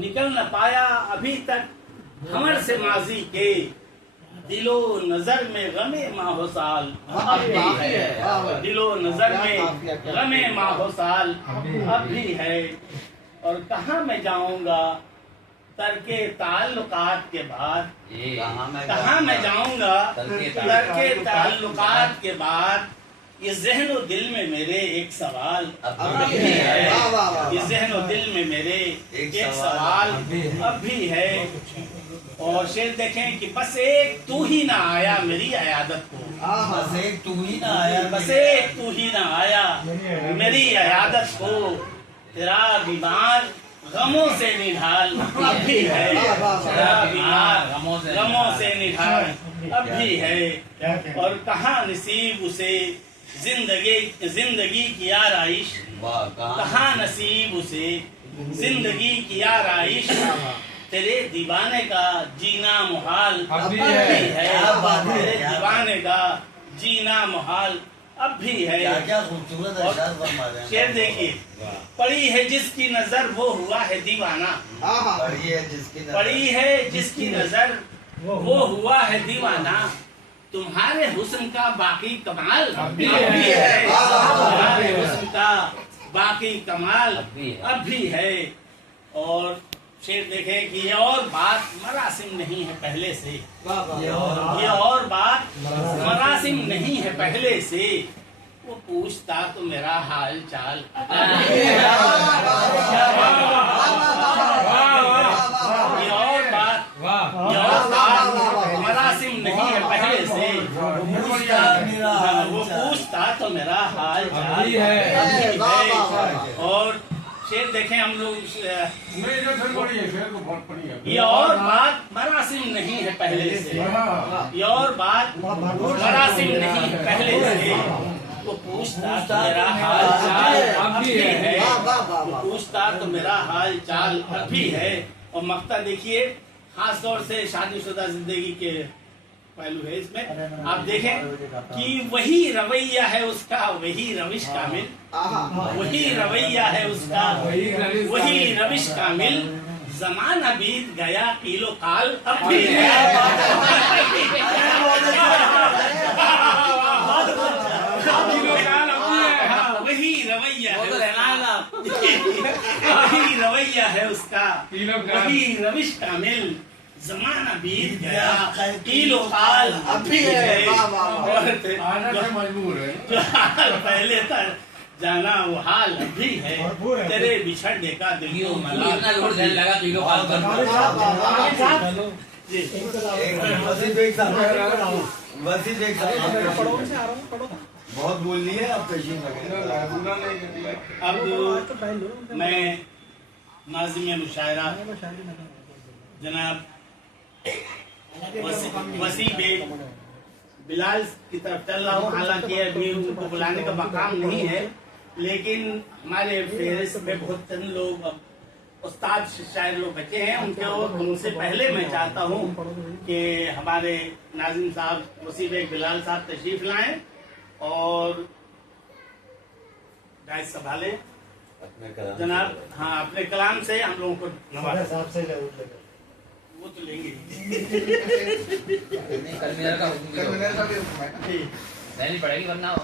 निकल न पाया अभी तक हमर से माजी के, दिलो नजर में गमे माहो साल अब भी है, दिलो नजर में गमे माहो साल अब भी है। और कहाँ मैं जाऊंगा तरके ताल्लुकात के बाद, कहाँ मैं जाऊंगा तरके ताल्लुकात के बाद, ये ज़हनो दिल में मेरे एक सवाल अब भी है, ये ज़हनो दिल में मेरे एक सवाल अब भी है। और शेर देखें कि बस एक तू ही ना आया मेरी अयादत को, बस एक तू ही ना आया, बस एक तू ही ना आया मेरी अयादत को, तेरा बीमार गमों से निढाल अब भी है, तेरा बीमार गमों से निढाल अब भी है। और कहाँ नसीब उसे जिंदगी की आराइश, कहाँ नसीब उसे जिंदगी की आराइश, तेरे दीवाने का जीना मुहाल अब भी है, तेरे दीवाने का जीना मुहाल अब भी है। क्या खूबसूरत अल्फाज फरमा रहे हैं। शेर देखिए, पड़ी है जिसकी नजर वो हुआ है दीवाना, पड़ी है जिसकी नजर, पड़ी है जिसकी नजर वो हुआ है दीवाना, तुम्हारे हुस्न का बाकी कमाल अब भी है, तुम्हारे हुस्न का बाकी कमाल अब भी है। और शेर देखे कि ये और बात मरासिम नहीं है पहले से, ये और बात मरासिम नहीं है पहले से, वो पूछता तो मेरा हाल चाल, ये और बात मरासिम नहीं है पहले से, वो पूछता तो मेरा हाल चाल है। और शेर देखें हम लोग, ये और बात मरासिम नहीं है पहले से, ये और बात मरासिम नहीं है पहले से, वो पूछता तो मेरा हाल चाल अब भी है, वो पूछता तो मेरा हाल चाल अब भी है। और मक्ता देखिए, खास तौर से शादीशुदा जिंदगी के पहलू है इसमें। आप देखें कि वही रवैया है उसका, वही रविश कामिल, वही रवैया है उसका, वही रविश कामिल, जमाना बीत गया किलो काल अब भी है, वही रवैया है, वही रवैया है उसका, वही रविश कामिल, जमाना बीत गया, कीलो हाल अभी है, वाह, वाह, वाह। और मजबूर है। जो हाल पहले था जाना वो हाल अभी है, तेरे बिछड़ने का दिल को मला। इतना जोर देने लगा तो इनको पास कर दो। जी वसीफ एक साहब, वसीफ एक साहब बहुत बोल लिए, अब तशीम लगे। अब मैं नाज़िम मुशायरा जनाब वसी बेग बिलाल की तरफ चल रहा हूँ। हालांकि अभी उनको बुलाने का मकाम नहीं है, लेकिन हमारे फेहरिस्त में बहुत चंद लोग अब उस्ताद शायर लोग बचे हैं। उनसे पहले मैं चाहता हूँ कि हमारे नाज़िम साहब वसी बेग बिलाल साहब तशरीफ लाएं और गाय संभाले जनाब। हाँ, अपने कलाम से हम लोगों को नवाजा। वो तो लेंगे कन्वीनर का हुक्म कन्वीनर का भी हुक्म है ना? देनी पड़ेगी वरना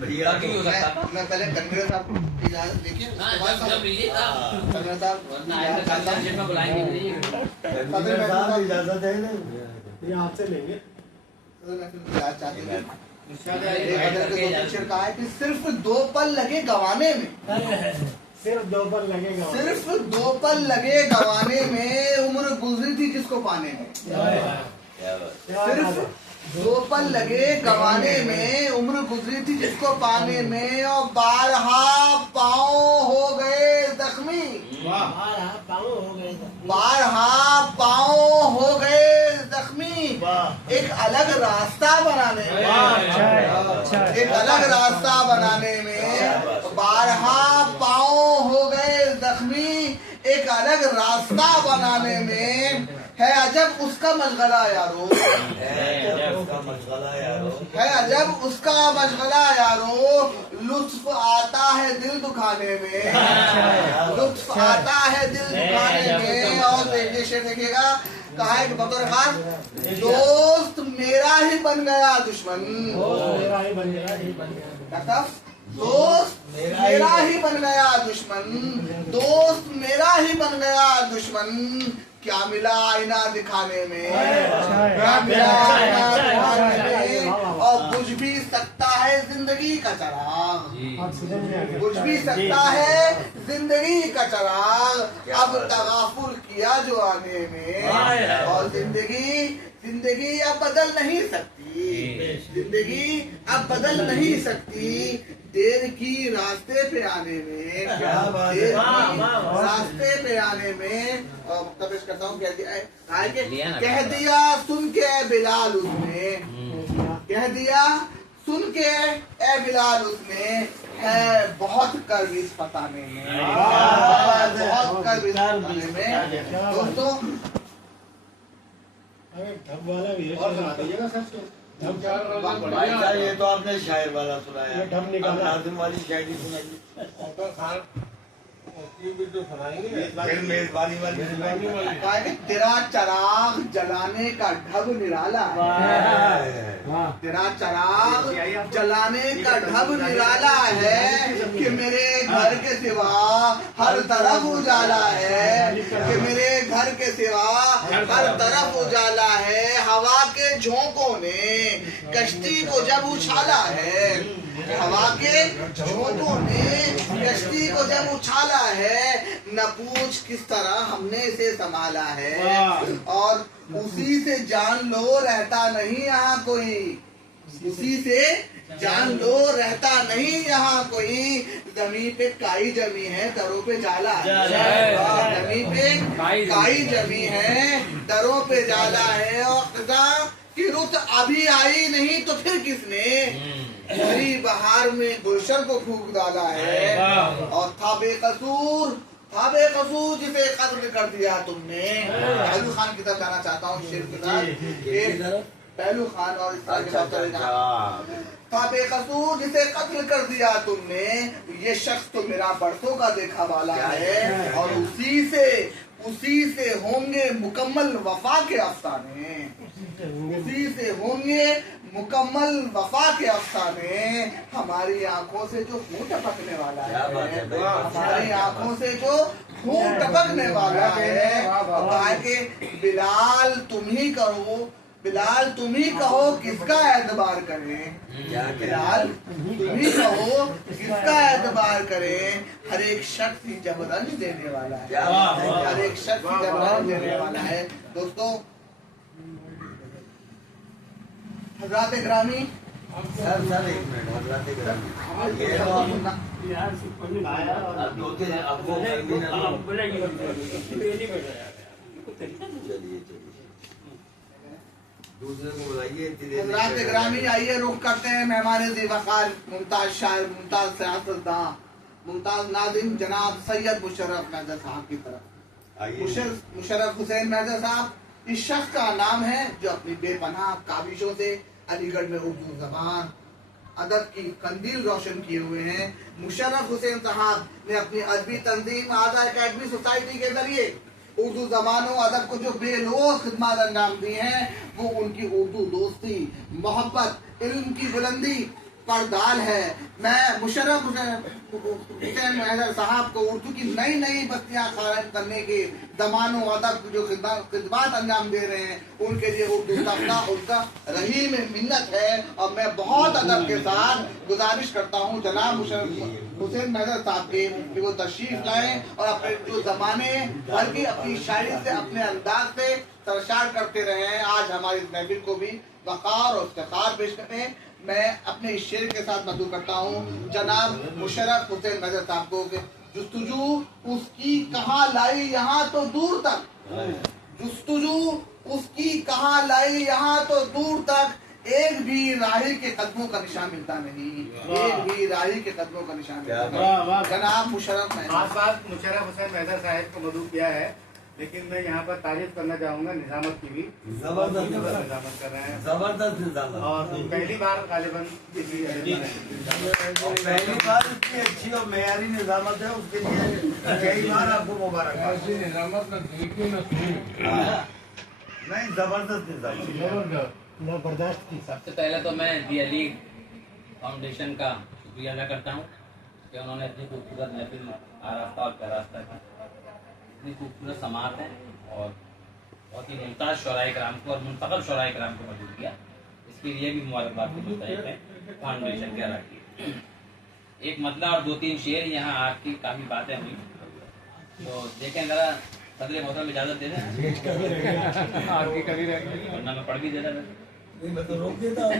बढ़िया। बाकी हो सकता मैं पहले कन्वीनर साहब को इजाजत देखिए, हाँ, उसके बाद जब साहब- लीजिए तब कन्वीनर साहब वरना आएगा कल में बुलाएंगे नहीं। कन्वीनर साहब इजाजत है ना? ये आपसे लेंगे। चाहते हैं कहा है कि सिर्फ 2 पल लगे गवाने में, सिर्फ 2 पल लगेगा। सिर्फ 2 पल लगे गवाने में, उम्र गुजरी थी जिसको पाने में। सिर्फ 2 पल लगे गवाने में, उम्र गुजरी थी जिसको पाने में, और 12 पाँव हो गए जख्मी, 12 पाँव हो गए जख्मी, एक अलग रास्ता बनाने में, एक अलग रास्ता बनाने में 12 पाँव हो गए जख्मी, एक अलग रास्ता बनाने में, है अजब उसका मशगला यारो, है अजब उसका मशगला यारो, लुत्फ आता है दिल दुखाने में, लुत्फ आता है दिल दुखाने में। और देखिए शेर देखिएगा, कहा है कि बतौर खास, दोस्त मेरा ही बन गया दुश्मन, मेरा ही बन गया। दोस्त मेरा ही बन गया दुश्मन, दोस्त मेरा ही बन गया दुश्मन, क्या मिला आईना दिखाने में, क्या मिला आईना दिखाने में, और बुझ भी सकता है जिंदगी का चराग, बुझ भी सकता है जिंदगी का चराग, अब तगाफुल किया जो आने में, और जिंदगी अब बदल नहीं सकती, जिंदगी अब बदल नहीं सकती, देर की रास्ते पे आने में, देर की रास्ते पे आने में। मुक्तबिश करता हूँ, कह दिया सुन के ए बिलाल उसने, कह दिया सुन के ए बिलाल उसने, है बहुत कर्ब इस फताने में, बहुत कर्ब इस फताने में। दोस्तों ढब वाला भी है, और सुना दीजिएगा सर। ढब चार भाई साहब ये तो आपने शायर वाला सुनाया, ये ढब निकाला। नाज़िम वाली शायरी सुनाई, फिर मेजबानी वाली सुनाई। कहा है कि तेरा चराग जलाने का ढब निराला है, तेरा चराग जलाने का ढब निराला है, कि मेरे घर के सिवा हर तरफ उजाला है, कि मेरे घर के सिवा हर तरफ उजाला है, हवा के झोंकों ने कश्ती को जब उछाला है, हवा के झोंकों ने कश्ती को जब उछाला है, न पूछ किस तरह हमने इसे संभाला है, और उसी से जान लो रहता नहीं यहाँ कोई, उसी से जान लो रहता नहीं यहाँ कोई, जमीन पे काई जमी है दरों पे जाला है, जमीन पे काई जमी है दरों पे जाला है, और खज़ा की रुत अभी आई नहीं तो फिर किसने हरी बहार में गुलशन को फूंक डाला है, और था बेकसूर जिसे कत्ल कर दिया तुमने। पहलू खान की तरफ जाना चाहता हूँ शेर के साथ, पहलू खान और इस तरह के साथ चले जाना। था बेकसूर जिसे कत्ल कर दिया तुमने, ये शख्स तो मेरा बरसों का देखा वाला है, और उसी से होंगे मुकम्मल वफा के अफसाने, उसी से होंगे मुकम्मल वफा के अफसाने हमारी आंखों से जो खून टपकने वाला क्या बात है, है भाई। हमारी आंखों से जो खून टपकने वाला है, कहा कि बिलाल तुम ही कहो, बिलाल तुम ही कहो किसका एतबार करें, बिलाल तुम ही कहो किसका एतबार करें। हर एक शख्स ही जब रंज देने वाला है, हर एक शख्स ही जब रंज देने वाला है। दोस्तों, हज़रात ग्रामी, सर एक मिनट, हज़रात ग्रामी, ये तो अब 2-3 अब वो चलिए दूसरे को बुलाइए। हज़रात ग्रामी, आइए रुख करते हैं मेहमान ज़ीवकार, मुमताज शायर, मुमताज सियासतदां, मुमताज नाज़िम जनाब सैयद मुशर्रफ महदर साहब की तरफ। मुशर्रफ हुसैन महदर साहब इस शख्स का नाम है जो अपनी बेपनाह काविशों से अलीगढ़ में उर्दू जबान अदब की कंदील रोशन किए हुए हैं। मुशर्रफ हुसैन साहब ने अपनी अदबी तंजीम आज़ा अकेडमी सोसाइटी के जरिए उर्दू जबान और अदब को जो बेलोस खिदमत अंजाम दी हैं, वो उनकी उर्दू दोस्ती, मोहब्बत, इल्म की बुलंदी पर दाल है। मैं मुशर्रफ हुसैन महदर साहब को उर्दू की नई नई बस्तियां कायम करने के जमानों अदब जो खिदमत अंजाम दे रहे हैं, उनके लिए उर्दू तबका उनका रहीम मिन्नत है। और मैं बहुत अदब के साथ गुजारिश करता हूँ जनाब मुशर्रफ हुसैन महदर साहब के कि वो तशरीफ लाएं और अपने जो जमाने भर की अपनी शायरी से, अपने अंदाज से सरशार करते रहे हैं। आज हमारी इस महफिल को भी वक़ार और इफ्तिखार पेश करें। मैं अपने इस शेर के साथ मधु करता हूँ जनाब मुशर्रफ हुसैन महदर साहब को कि जुस्तुजू उसकी कहाँ लाई यहाँ तो दूर तक, जुस्तुजू उसकी कहाँ लाई यहाँ तो दूर तक, एक भी राही के कदमों का निशान मिलता नहीं, एक भी राही के कदमों का निशान मिलता नहीं। जनाब मुशर्रफ मुशर्रफ हुसैन महदर साहब को मधु किया है, लेकिन मैं यहाँ पर तारीफ करना चाहूँगा निजामत की भी। जबरदस्त निजामत कर रहे हैं, जबरदस्त निजामत, और पहली बार गालिबन पहली बार इतनी अच्छी और मेयारी निजामत है, उसके लिए कई बार आपको मुबारकबाद। नहीं, जबरदस्त निजामत, जबरदस्त की। सबसे पहले तो मैं दी अली फाउंडेशन का शुक्रिया अदा करता हूँ कि उन्होंने इतनी खूबसूरत महफिल आरास्ता और पैरास्ता की, इतनी खूबसूरत समात है और बहुत ही मुमताज़ शोराए कराम को और मुंतखब शोराए कराम को मौजूद किया। इसके लिए भी मुबारकबाद की मुस्तहिक़ है फाउंडेशन के अदा की। एक मतला और 2-3 शेर यहाँ आपकी काफ़ी बातें हुई, तो देखें ज़रा सदर मोहतरम इजाज़त दे दें, आपकी कभी वरना मैं पढ़ भी देता था। रोक देता हूँ।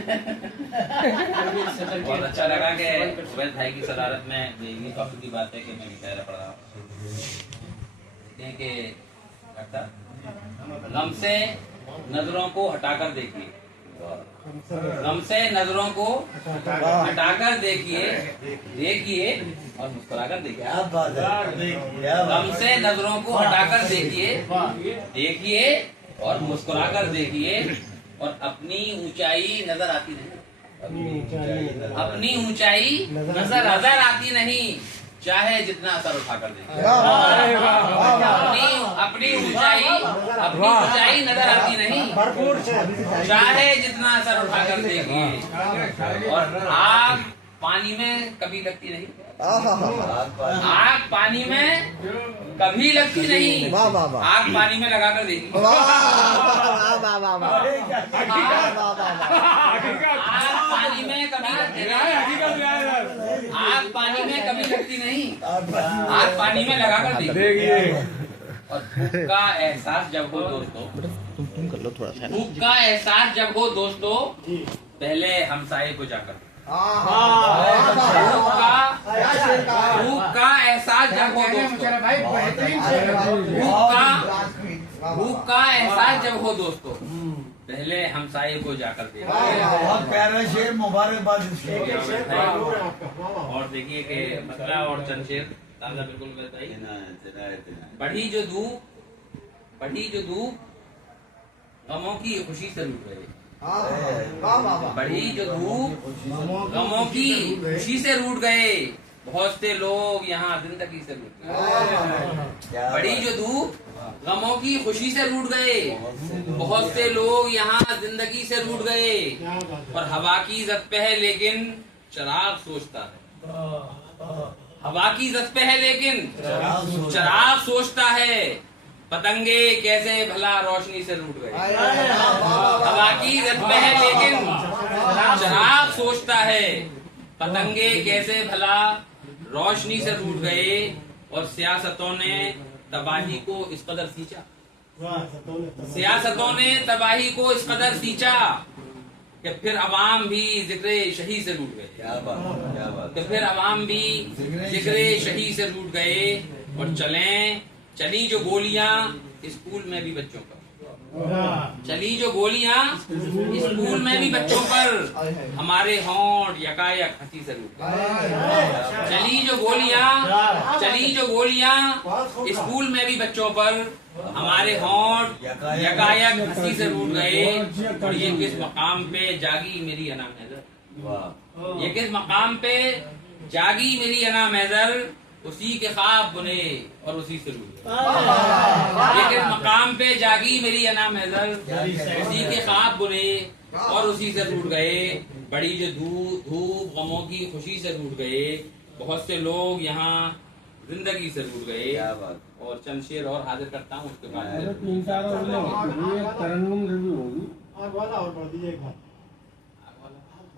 बहुत अच्छा लगा कि उबैद भाई की सदारत में ये काफी की बात है कि मैं शायरा पढ़ रहा हूँ कि गम से नजरों को हटाकर देखिए, गम से नजरों को हटाकर देखिए, देखिए और मुस्कुराकर देखिए। क्या बात है, गम से नजरों को हटाकर देखिए, देखिए और मुस्कुराकर देखिए, और अपनी ऊंचाई नजर आती नहीं, अपनी ऊंचाई नजर आती नहीं, चाहे जितना असर उठाकर देखिए। अपनी ऊंचाई नजर आती नहीं, चाहे जितना असर उठाकर देखिए। और आग पानी में कभी लगती नहीं, आग पानी में कभी लगती नहीं, आग पानी में लगाकर देखिए। आग पानी में कभी लगती नहीं, आग पानी में कभी लगती नहीं, आग पानी में लगाकर देखिए। और भूख का एहसास जब हो दोस्तों, भूख का एहसास जब हो दोस्तों, पहले हमसाये को जाकर भूख का एहसास जब हो दोस्तों, भूख का एहसास जब हो दोस्तों, पहले हमसाये को जाकर देखिए। बहुत प्यारा शेर, मुबारकबाद। और देखिए कि मतला और चंद शेर ताज़ा बिल्कुल बताइए। बढ़ी जो धूप गमों की खुशी से रूठ गए, बढ़ी जो धूप गमों की खुशी से रूठ गए, बहुत से लोग यहाँ जिंदगी से रूठ गए। बढ़ी जो धूप गमों की खुशी से रूठ गए। बहुत से लोग यहाँ जिंदगी से रूठ गए। और हवा की इज्जत पे है लेकिन चराग सोचता है। हवा की इज्जत पे है लेकिन चराग सोचता है। पतंगे कैसे भला रोशनी से रूठ गए। हवा की इज्जत पे है लेकिन चराग सोचता है। पतंगे कैसे भला रोशनी से रूठ गए। और सियासतों ने तबाही को इस कदर सींचा। सियासतों ने तबाही को इस कदर सींचा कि फिर अवाम भी जिक्र शही से रूठ गए। क्या बात कि फिर अवाम भी जिक्र शही से रूठ गए। और चली जो गोलियां स्कूल में भी बच्चों पर। चली जो गोलियां स्कूल में भी बच्चों पर। हमारे होंठ यकायक हंसी से रूठ गए। चली जो गोलियां स्कूल में भी बच्चों पर। हमारे होंठ यकायक हंसी से रूठ गए। और ये किस मकाम पे जागी मेरी अना महज़र। ये किस मकाम पे जागी मेरी अना महज़र। उसी के ख्वाब बुने और उसी से रूठ गए। ये किस मकाम पे जागी मेरी अना महज़र। उसी के ख्वाब बुने और उसी से रूठ गए। बड़ी जो धूप गमों की खुशी से रूठ गए। बहुत से लोग यहाँ जिंदगी से रूठ गए। और चंद शेर और हाजिर करता हूँ उसके बाद तरन्नुम रिव्यू होगी।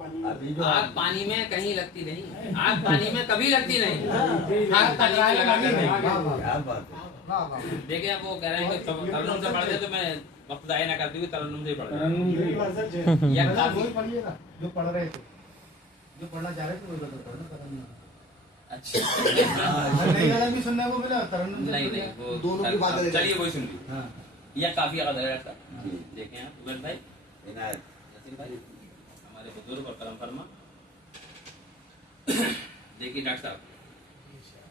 आग पानी में कहीं लगती नहीं। आग पानी में कभी लगती नहीं। आग पानी में लगा कर नहीं। देखिए वो कह रहे हैं कि तरन्नुम से पढ़ते तो मैं वक्त जाया ना करती हुई तरन्नुम से पढ़ जो पढ़ रहे थे, जो पढ़ना चाह रहे थे वो तरन्नुम। अच्छा नई गाना भी सुनने को मिला तरन्नुम। नहीं वो दोनों की बात चलिए वही सुन ली। यह काफी देखें आप उमर भाई नसीम भाई हमारे बुजुर्ग और करम फरमा। देखिए डॉक्टर साहब,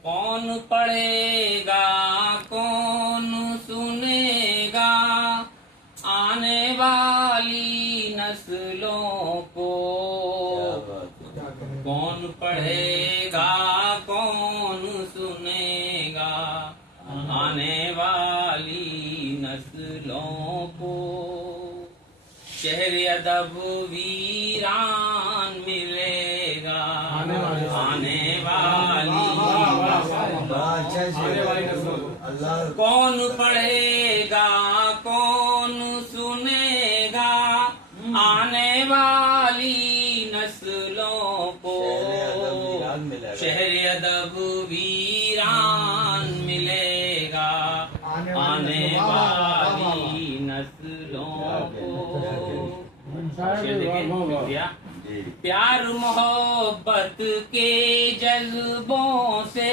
कौन पढ़ेगा कौन सुनेगा आने वाली नस्लों को। कौन पढ़ेगा कौन सुनेगा आने वाली नस्लों को। शहर अदब वीरान मिलेगा आने वाली। कौन पढ़ेगा कौन सुनेगा आने वाली नस्लों को। शहर अदब वीरान मिलेगा आने वाली नस्लों को। प्यार मोहब्बत के जज्बों से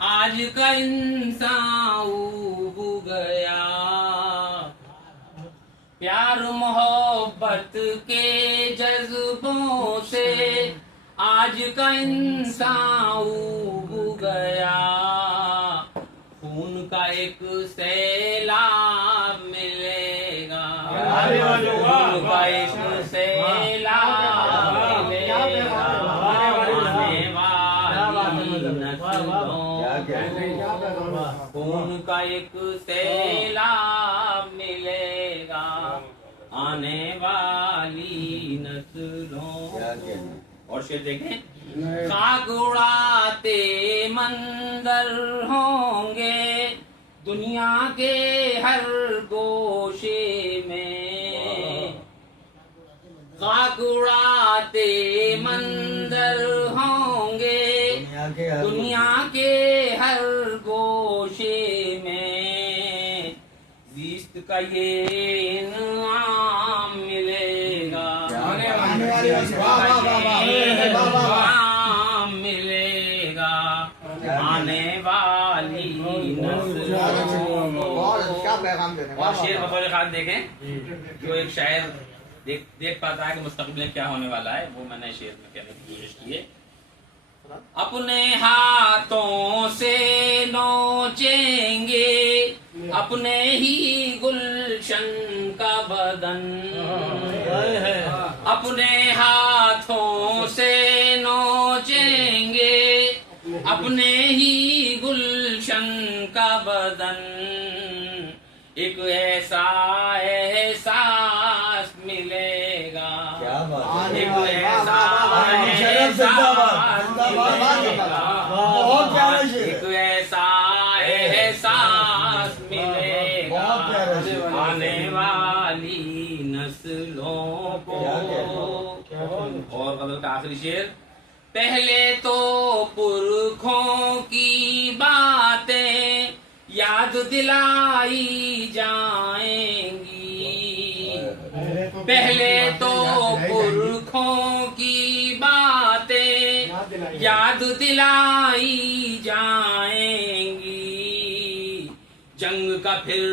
आज का इंसान ऊब गया। प्यार मोहब्बत के जज्बों से आज का इंसान ऊब गया। खून का एक सैलाब मिलेगा। खून का एक सैलाब मिलेगा आने वाली नस्लों को। खून का एक सैलाब मिलेगा आने वाली नस्लों को। और शेर देखें, खाक उड़ाते मंदर होंगे दुनिया के हर गोशे में। खाक उड़ाते मंदर होंगे दुनिया के हर गोशे में। जीस्त का ये इनाम मिलेगा मिलेगा आने वाली नस्लों को। और शेर बतौर खास देखें, जो एक शायर देख पाता है कि मुस्तकबिल में क्या होने वाला है, वो मैंने शेर में कहने की कोशिश की है। अपने हाथों से नोचेंगे अपने ही गुलशन का बदन। अपने हाथों से नोचेंगे अपने ही गुलशन का बदन। एक ऐसा एहसास मिलेगा, क्या बात है। एक ऐसा मुशर्रफ जिंदाबाद, बहुत प्यारा शेर एक ऐसा एहसास मिलेगा बहुत प्यारा शेर। आने वाली नस्लों को। और गजल का आखिरी शेर, पहले तो पुरखों की बातें याद दिलाई जाएंगी, पहले तो पुरखों की बातें याद दिलाई जाएंगी, जंग का फिर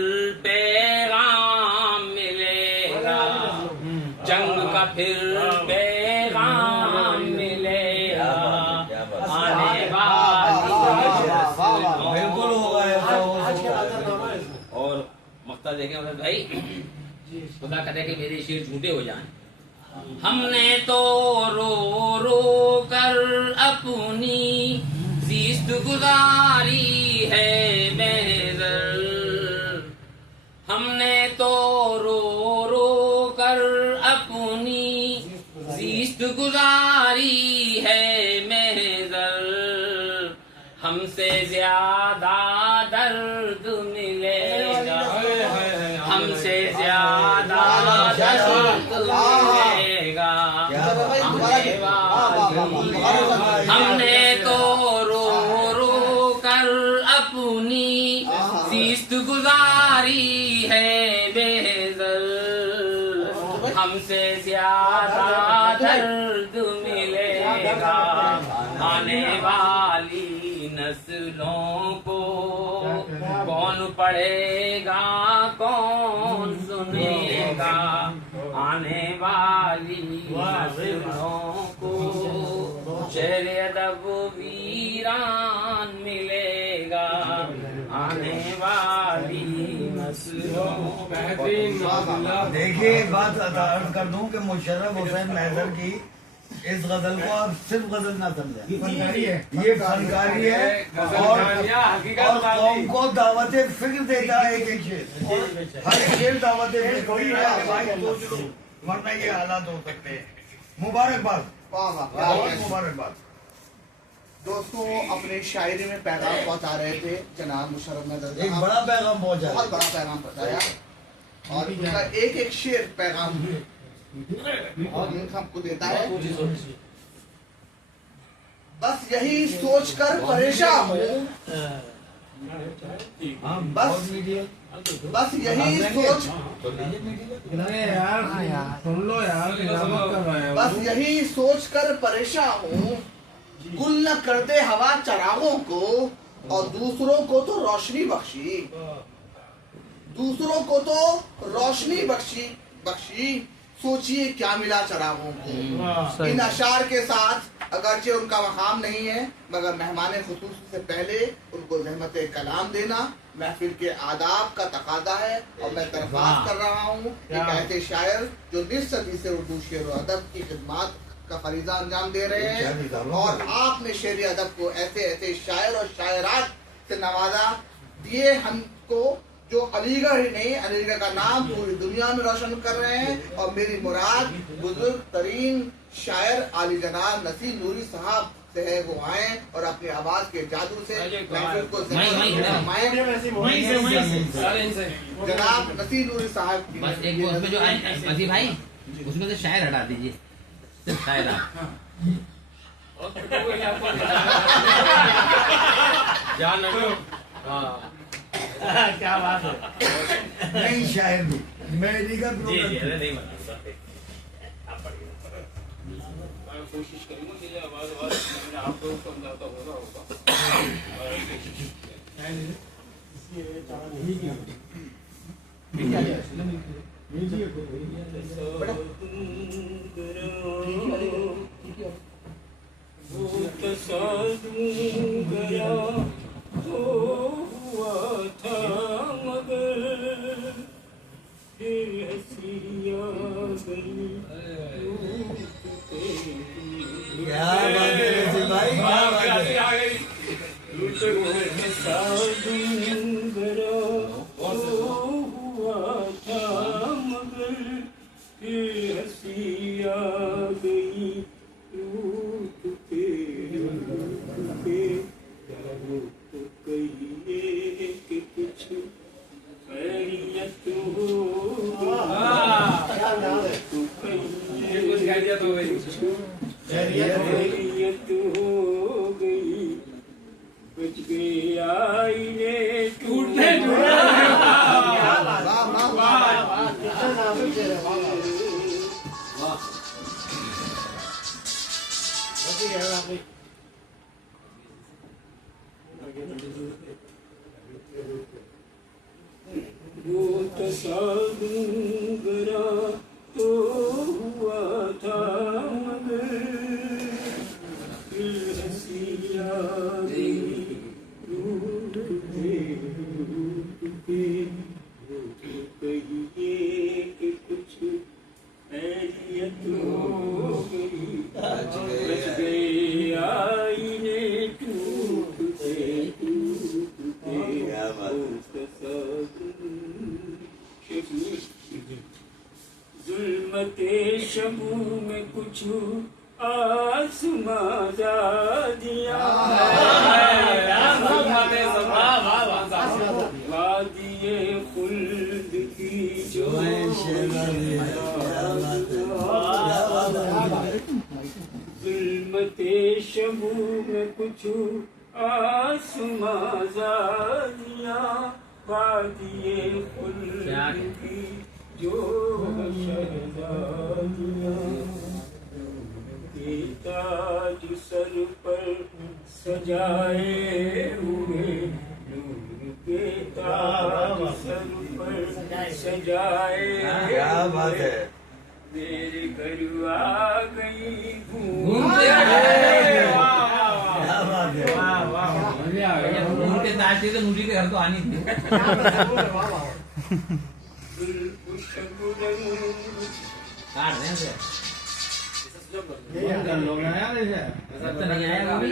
पैगाम मिलेगा, जंग का फिर पैगाम मिलेगा, आने वाली बिल्कुल होगा ऐसा, हो सकता है। और मक्ता देखें मतलब भाई, खुदा करे कि मेरे शेर झूठे हो जाएं। हमने तो रो रो कर अपनी जीस्त गुजारी है महज़र, हमने तो रो रो कर अपनी जीस्त गुजारी है महज़र, हमसे ज्यादा दर्द मिलेगा, हमसे ज्यादा दर्द मिलेगा, हमने तो रो रो कर अपनी जीस्त गुजारी है बेहज़र, हमसे ज्यादा दर्द मिलेगा, आने वाली नस्लों को कौन पढ़ेगा कौन सुनेगा, आने वाली नस्लों को शेर अदब वीरान मिलेगा, आने वाली नस्लों को। देखिए एक बात अर्ज कर दूं कि मुशर्रफ हुसैन महज़र की इस गजल को आप सिर्फ गजल ना समझें, ये फनकारी है और कौम को दावत फिक्र देता है एक एक शेर, हर शेर दावत फिक्र है भाई, सोच लो वरना ये हालात हो सकते हैं। मुबारकबाद, बहुत मुबारकबाद। दोस्तों अपने शायरी में पैगाम पहुंचा रहे थे जनाब मुशर्रफ महज़र, एक बड़ा पैगाम पहुंचा, बहुत बड़ा पैगाम पहुंचाया और उनका एक एक शेर पैगाम और हमको देता है। बस यही सोच कर परेशान हूँ, बस यही सोच, सुन लो यार, बस यही सोच कर परेशान हूँ, गुल न कर दे हवा चरागों को और दूसरों को तो रोशनी बख्शी, दूसरों को तो रोशनी बख्शी, सोचिए क्या मिला चरागों को। इन अशार के साथ अगरचे उनका मकाम नहीं है, मगर मेहमान खुसूस से पहले उनको रहमत कलाम देना महफिल के आदाब का तकादा है और मैं दरख्वास्त कर रहा हूँ एक ऐसे शायर जो 20 सदी से उर्दू शेर व अदब की खिदमत का फरीजा अंजाम दे रहे हैं और आपने शेर अदब को ऐसे ऐसे शायर और शायरात से नवाजा दिए हमको जो अलीगढ़ ही नहीं अलीगढ़ का नाम पूरी दुनिया में रोशन कर रहे हैं। और मेरी मुराद बुजुर्ग तरीन शायर आली जनाब नसीर नूरी साहब से है, वो आए और अपनी आवाज के जादू से महफिल को जनाब नसीर नूरी साहब की बस एक उसमें जो मजी भाई उसमें से शायर हटा दीजिए, सिर्फ शायर क्या बात है। नहीं शायर भी मेरी का नहीं कोशिश करूंगा कि आवाज आप लोग को समझाता होगा क्या बात है नसीर भाई, क्या बात है। साधु खैरियत हो गई, बच गए आईने टूटने वो तसादुगरा तो हुआ था मगर दिल हसिया कहिए कि कुछ खैरियत हो गई, बच गए आईने टूटते टूटते। जुल्मते शबू में कुछ आसमां जा दिया, वादिये खुल्द की जो जुल्मते शबू में कुछ आसमां जा दिया, वादिये खुल्द की जो शहजादियाँ। ताज सर पर सजाए हुए, नूर के ताज सर पर सजाए, क्या बात है, मेरे घर आ गई घूमते क्या बात है। नूर के ताज थे तो नूरी के घर तो आनी थी। काट दें उसे। कर लो ना यार इसे। जब तक नहीं आएगा अभी,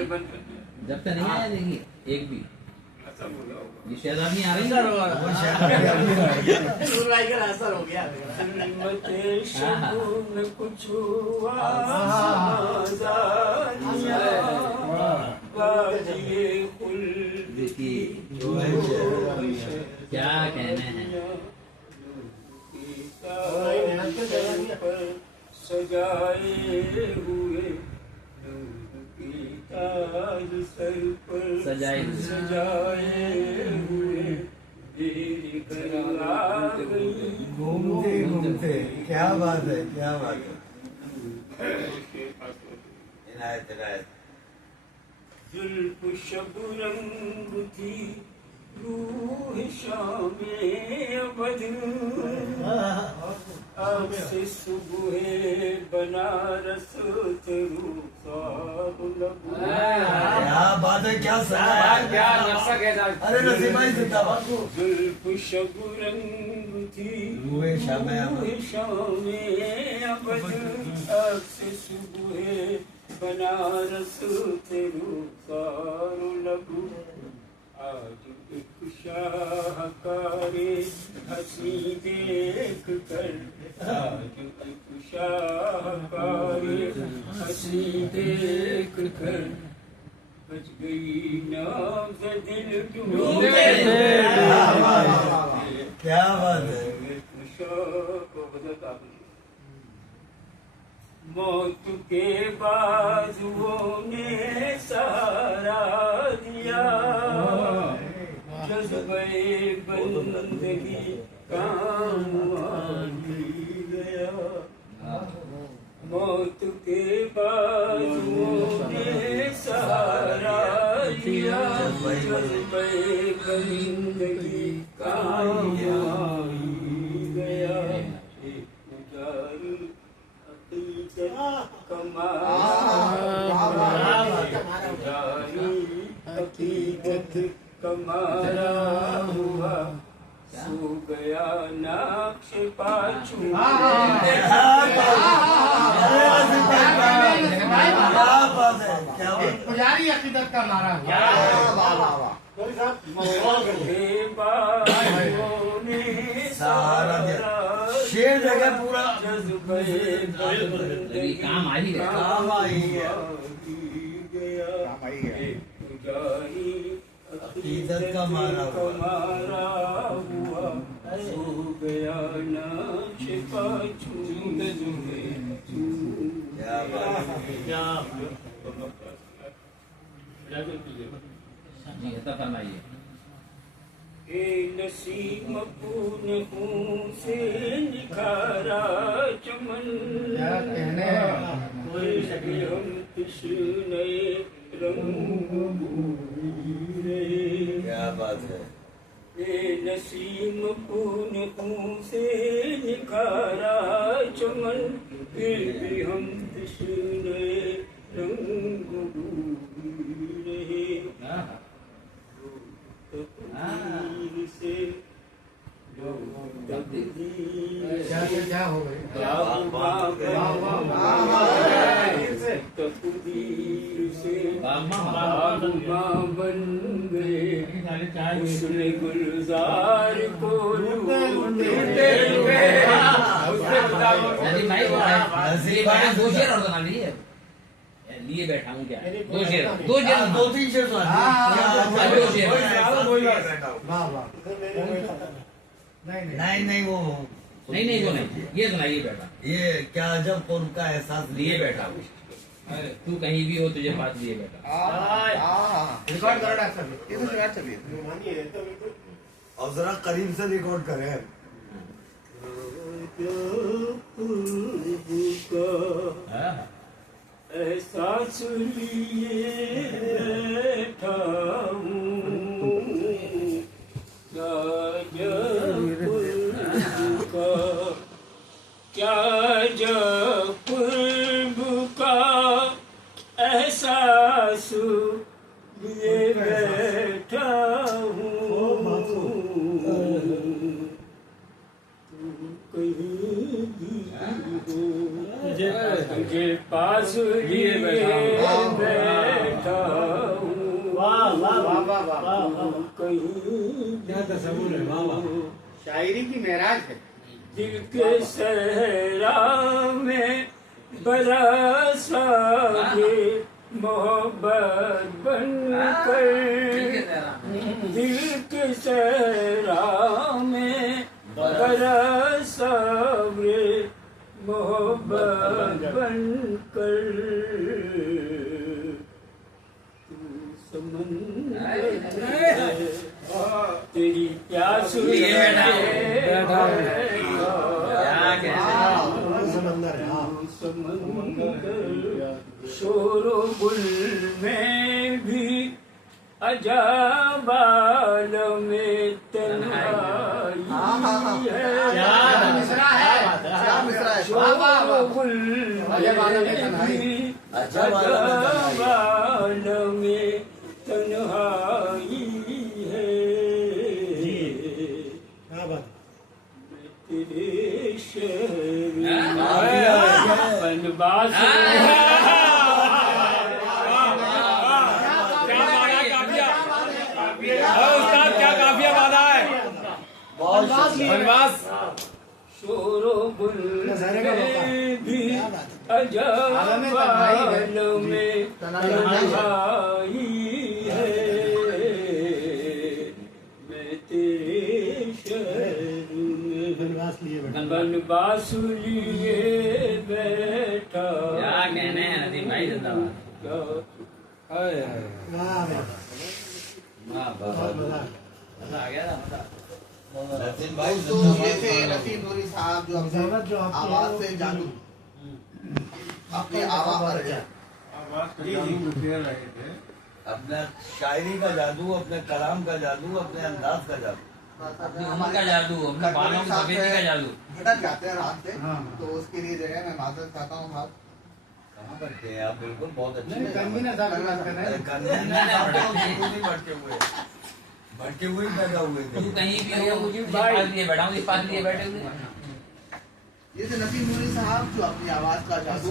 जब तक नहीं आया देखिए एक भी ये शहजादी आ रही क्या कहने हैं। सजाए हुए ताज सर पर सजाए हुए, मेरे घर आ गई घूमते घूमते। क्या बात है, क्या बात है। इनायत इनायत। जुल्फ शबरंग थी रूह शामे अबद, अब से सुबह बनारस तेरू क्या बात है, क्या अरे नसीब भाई जिंदाबाद। जुल्फ शबरंग थी रूह शामे अबद, अब से सुबह बनारस तेरू लगू। आज एक शाहकारे हंसी देख कर, आज एक शाहकारे हंसी देख कर, बच गई नाज़ दिल डूबे। क्या बात है। मौत के बाजुओं ने सहारा दिया, जज्बे बंदगी काम आ गया। मौत के बाजुओं ने सहारा दिया, जज्बे बंदगी काम आ गया। हकीकत कमारा हुआ, सो गया नाक्श पाछू। पुजारी अकीदत का नारा शेर जगह पूरा काम आ ही गया। काम आई है। अकीदत का मारा हुआ, सो गया नाक्श पाछू। जी ऐसा फरमाइए। ए नसीम अपने खून से निखारा चमन, क्या कहने हैं? हम किस नए रंग रहे। क्या बात है। ए नसीम अपने खून से निखारा चमन, फिर भी हम किस नए रंग रहे। तकदीर से क्या हो गई? तकदीर से बागबां बन गए, उसने गुलजार को लूटे हुए। दो शेर और सुना लीजिए। लिए बैठा हूँ क्या? दो शेर 2-3 शेर दो शेर। वाह वाह। नहीं वो नहीं वो नहीं, ये सुनाइए बेटा। ये क्या अजब कौन का एहसास लिए बैठा हूँ, तू कहीं भी हो तुझे पास लिए बैठा। रिकॉर्ड करो डॉक्टर। ये तो शुरुआत चलिए। और जरा करीब से रिकॉर्ड करें। एहसास लिए बैठा हूँ, क्या जब का एहसास लिए बैठा हूँ। कहीं भी हो मुझे पास लिए बैठा हूँ। वाह वाह वाह वाह वाह। क्या तस्वीर है। वाह वाह। शायरी की महराज है। दिल के सहरा में बरसागे मोहब्बत बनकर, दिल के सहरा में बरसागे मोहब्बत बनकर। तू समंदर तेरी प्यास शोरो गुल में भी अजब आलमे तन्हाई है। शोरो गुल में भी अजब आलमे तन्हाई है। तेरे शहर बनवास क्या काफिया बाधा है? बनवास शोरो गुल में भी अजब आलम में तन्हाई है। मैं तेरे शहर में बनवास लिए बैठा। क्या कहने हैं नदीम भाई? जिंदाबाद। मजा आ गया था, मजा। दोस्तों ये थे नसीम नूरी साहब जो अपने आवाज से जादू, अपनी आवाज पर अपने शायरी का जादू, अपने कलाम का जादू, अपने अंदाज का जादू, अपनी उम्र का जादू, अपने बालों की सफेदी का जादू। भटक जाते हैं रात से, तो उसके लिए जो है मैं माजरत चाहता हूँ साहब। कहाँ भटके हैं आप? बिल्कुल बहुत अच्छे नहीं कन्वीनर साहब की बात कर रहे हैं। भटके हुए ही पैदा हुए थे। तू कहीं भी हो तुझे पास लिए बैठा हूँ, पास लिए बैठे हुए। ये थे नसीम नूरी साहब जो अपनी आवाज का जादू,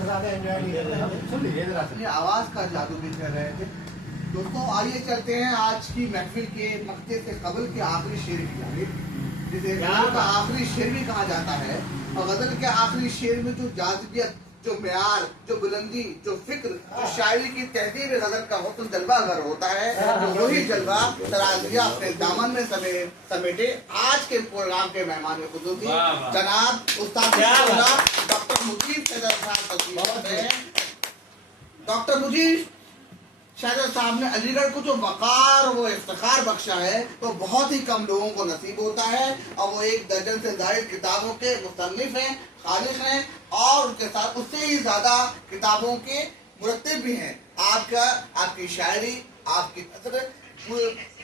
अपनी आवाज का जादू भी कर रहे थे। दोस्तों आइए चलते हैं आज की महफिल के मक्ते से कबल के आखिरी शेर की जानिब, जिसे गजल का आखिरी शेर भी कहा जाता है। और गजल के आखिरी शेर में जो जाज़िबियत, जो म्यार, जो बुलंदी, जो फिक्र, जो शायरी की तहजीब गजल का हुस्न जलवा अगर होता है, तो वही जलवा तराजिया अपने दामन में समेटे आज के प्रोग्राम के मेहमान खुसूसी जनाब उस्ताद डॉक्टर मुजीब सैयद साहब तशरीफ लाए हैं। डॉक्टर मुजीब शायद साहब ने अलीगढ़ को जो वकार वो इफ्तिखार बख्शा है तो बहुत ही कम लोगों को नसीब होता है, और वो 1 दर्जन से ज्यादा किताबों के मुसन्निफ हैं, खालिक हैं, और उनके साथ उससे ही ज्यादा किताबों के मुरत्तिब भी हैं। आपकी शायरी, आपकी नसर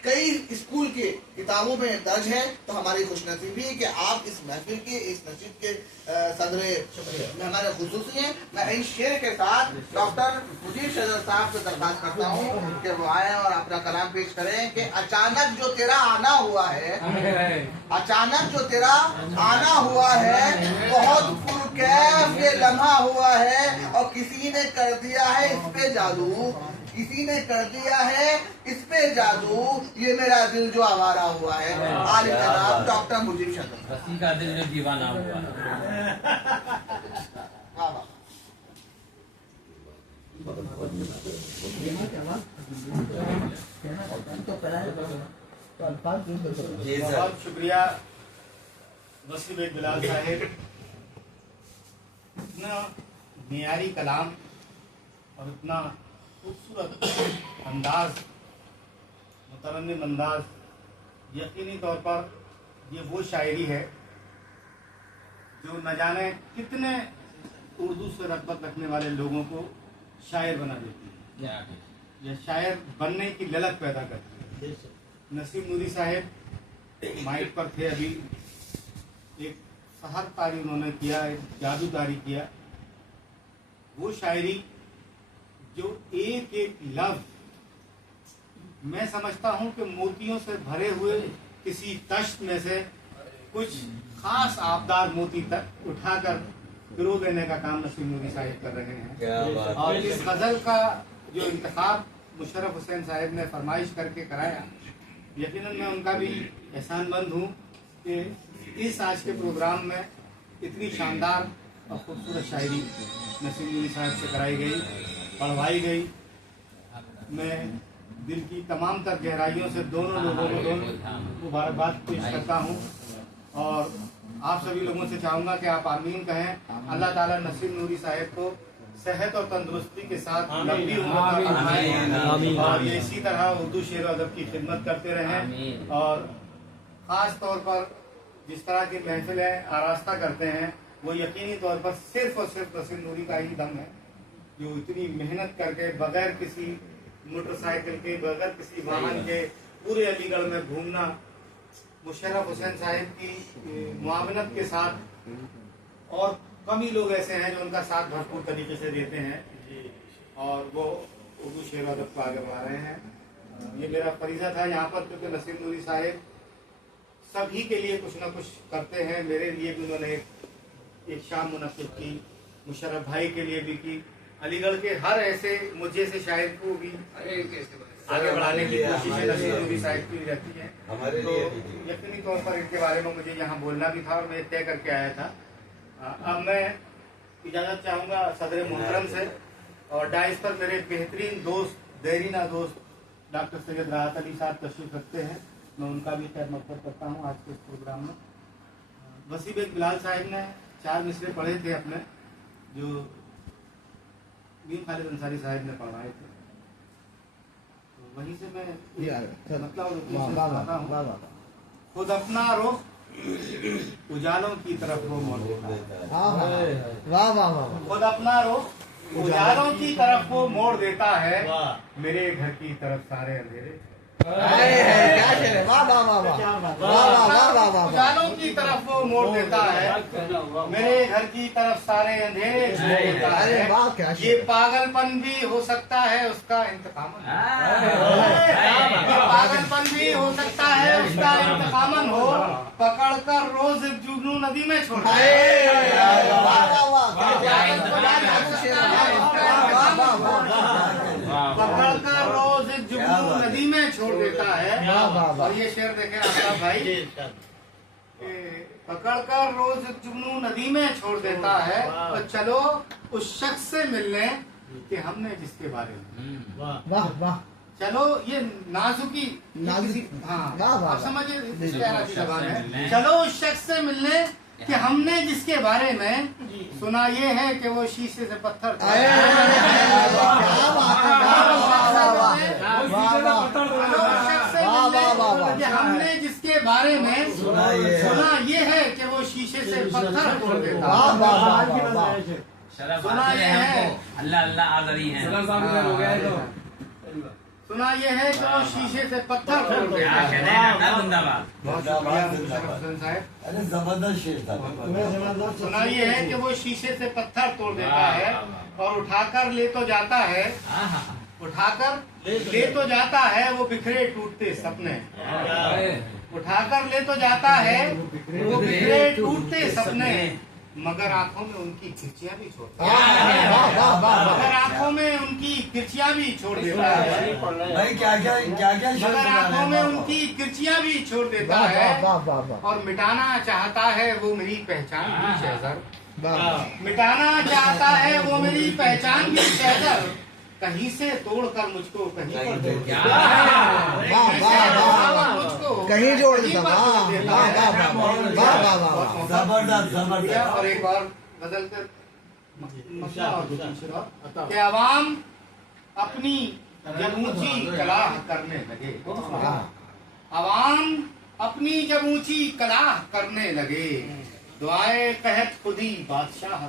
कई स्कूल के किताबों में दर्ज है, तो हमारी खुशनसीबी है कि आप इस महफिल के, इस नशीद के सदरे हमारे खुसूसी हैं। मैं इस शेर के साथ डॉक्टर मुजीब शजर साहब से दरख्वास्त करता हूँ कि वो आए और अपना कलाम पेश करें कि अचानक जो तेरा आना हुआ है, अचानक जो तेरा आना हुआ है, बहुत पुरकैफ ये लम्हा हुआ है, और किसी ने कर दिया है इस पे जादू, किसी ने कर दिया है इस पे जादू, ये मेरा दिल जो आवारा हुआ है। आले जनाब डॉक्टर मुजीब शजर, रसी का दिल जो दीवाना हुआ है। बहुत शुक्रिया वसीम बिलाल साहिब, इतना मियारी कलाम और इतना खूबसूरत अंदाज, मुतरन्निम अंदाज, यकीनी तौर पर ये वो शायरी है जो न जाने कितने उर्दू से रग़बत रखने वाले लोगों को शायर बना देती है, या शायर बनने की ललक पैदा करती है। नसीम नूरी साहब माइक पर थे अभी, एक सहर तारी उन्होंने किया, एक जादू तारी किया। वो शायरी जो एक एक लफ्ज मैं समझता हूं कि मोतियों से भरे हुए किसी तश्त में से कुछ खास आबदार मोती तक उठाकर पिरो देने का काम नसीम नूरी साहिब कर रहे हैं। और इस गजल का जो इंतखाब मुशर्रफ हुसैन साहब ने फरमाइश करके कराया, यकीनन मैं उनका भी एहसानमंद हूँ कि इस आज के प्रोग्राम में इतनी शानदार और खूबसूरत शायरी नसीम नूरी साहब से कराई गई, पढ़वाई गई। मैं दिल की तमाम तर गहराइयों से दोनों लोगों को मुबारकबाद पेश करता हूँ, और आप सभी लोगों से चाहूँगा कि आप आमीन कहें। अल्लाह ताला नसीम नूरी साहब को सेहत और तंदुरुस्ती के साथ लंबी उम्र फरमाए, और ये इसी तरह उर्दू शेर अदब की खिदमत करते रहें। और ख़ास तौर पर जिस तरह की महफिलें आरास्ता करते हैं, वो यकीनी तौर पर सिर्फ और सिर्फ नसीम नूरी का ही दम है, जो इतनी मेहनत करके बगैर किसी मोटरसाइकिल के, बगैर किसी वाहन के पूरे अलीगढ़ में घूमना, मुशर्रफ हुसैन साहिब की मुआवनत के साथ, और कम ही लोग ऐसे हैं जो उनका साथ भरपूर तरीके से देते हैं, और वो उर्दू शेर अदब को आगे बढ़ा रहे हैं। ये मेरा फरीज़ा था यहाँ पर, क्योंकि नसीम नूरी साहिब सभी के लिए कुछ ना कुछ करते हैं। मेरे लिए भी उन्होंने एक शाम मुनक्किद की, मुशर्रफ भाई के लिए भी की, अलीगढ़ के हर ऐसे मुझे से शायर को भी आगे बढ़ाने की कोशिश नसीम नूरी साहिब की रहती है। तो यकीनी तौर पर इनके बारे में मुझे यहाँ बोलना भी था और मैं तय करके आया था। अब मैं इजाज़त चाहूँगा सदर मोहतरम से, और डाइस पर मेरे बेहतरीन दोस्त, देरीना दोस्त डॉक्टर सैयद राहत अली साहब तशरीफ रखते हैं, मैं उनका भी खैर मकसद करता हूँ आज के इस प्रोग्राम में। वसीम बिलाल साहब ने 4 मिसरे पढ़े थे अपने, जो मीर खालिद अंसारी साहब ने पढ़वाए थे, तो वहीं से मैं मतलब खुद अपना रुख उजालों की तरफ वो मोड़ देता है, खुद अपना रुख उजालों की तरफ वो मोड़ देता है, मेरे घर की तरफ सारे अंधेरे, उजालों की तरफ वो मोड़ देता है, मेरे घर की तरफ सारे अंधेरे छोड़ देता है। ये पागलपन भी हो सकता है उसका इंतकामन, ये पागलपन भी हो सकता है उसका इंतकामन हो, पकड़ कर रोज जुगनू नदी में छोड़ पकड़ कर रोज जुगनू नदी में छोड़ देता है। और ये शेर देखे आपका भाई, पकड़ कर रोज जुगनू नदी में छोड़ देता है, तो चलो उस शख्स से मिलने कि हमने जिसके बारे में, वाह वाह, चलो ये नाजुकी, हाँ आप समझिए, इस तरह की जबान है। चलो उस शख्स से मिलने कि हमने जिसके बारे में सुना ये है कि वो शीशे से पत्थर कि हमने जिसके बारे में सुना ये है कि वो शीशे से पत्थर तोड़ देता सुना ये है अल्लाह अल्लाह आदरी है सुना ये है कि वो शीशे से पत्थर तोड़ देता है। अरे जबरदस्त शेर था। सुना ये है कि वो शीशे से पत्थर तोड़ देता है और उठाकर ले तो जाता है वो बिखरे टूटते सपने उठाकर ले तो जाता है वो बिखरे टूटते सपने मगर आंखों में उनकी किरचियां भी छोड़ मगर आंखों में उनकी किरचियां भी छोड़ देता है भाई क्या मगर आंखों में उनकी किरचियां भी छोड़ देता है और मिटाना चाहता है वो मेरी पहचान भी शहज़र मिटाना चाहता है वो मेरी पहचान भी शहज़र कहीं से तोड़कर मुझको कहीं पर कहीं जोड़ देता। जबरदस्त। और एक और बदल कर कि अवाम अपनी जब ऊंची कलाह करने लगे अवाम अपनी जब ऊंची कलाह करने लगे दुआए कहत खुदी बादशाह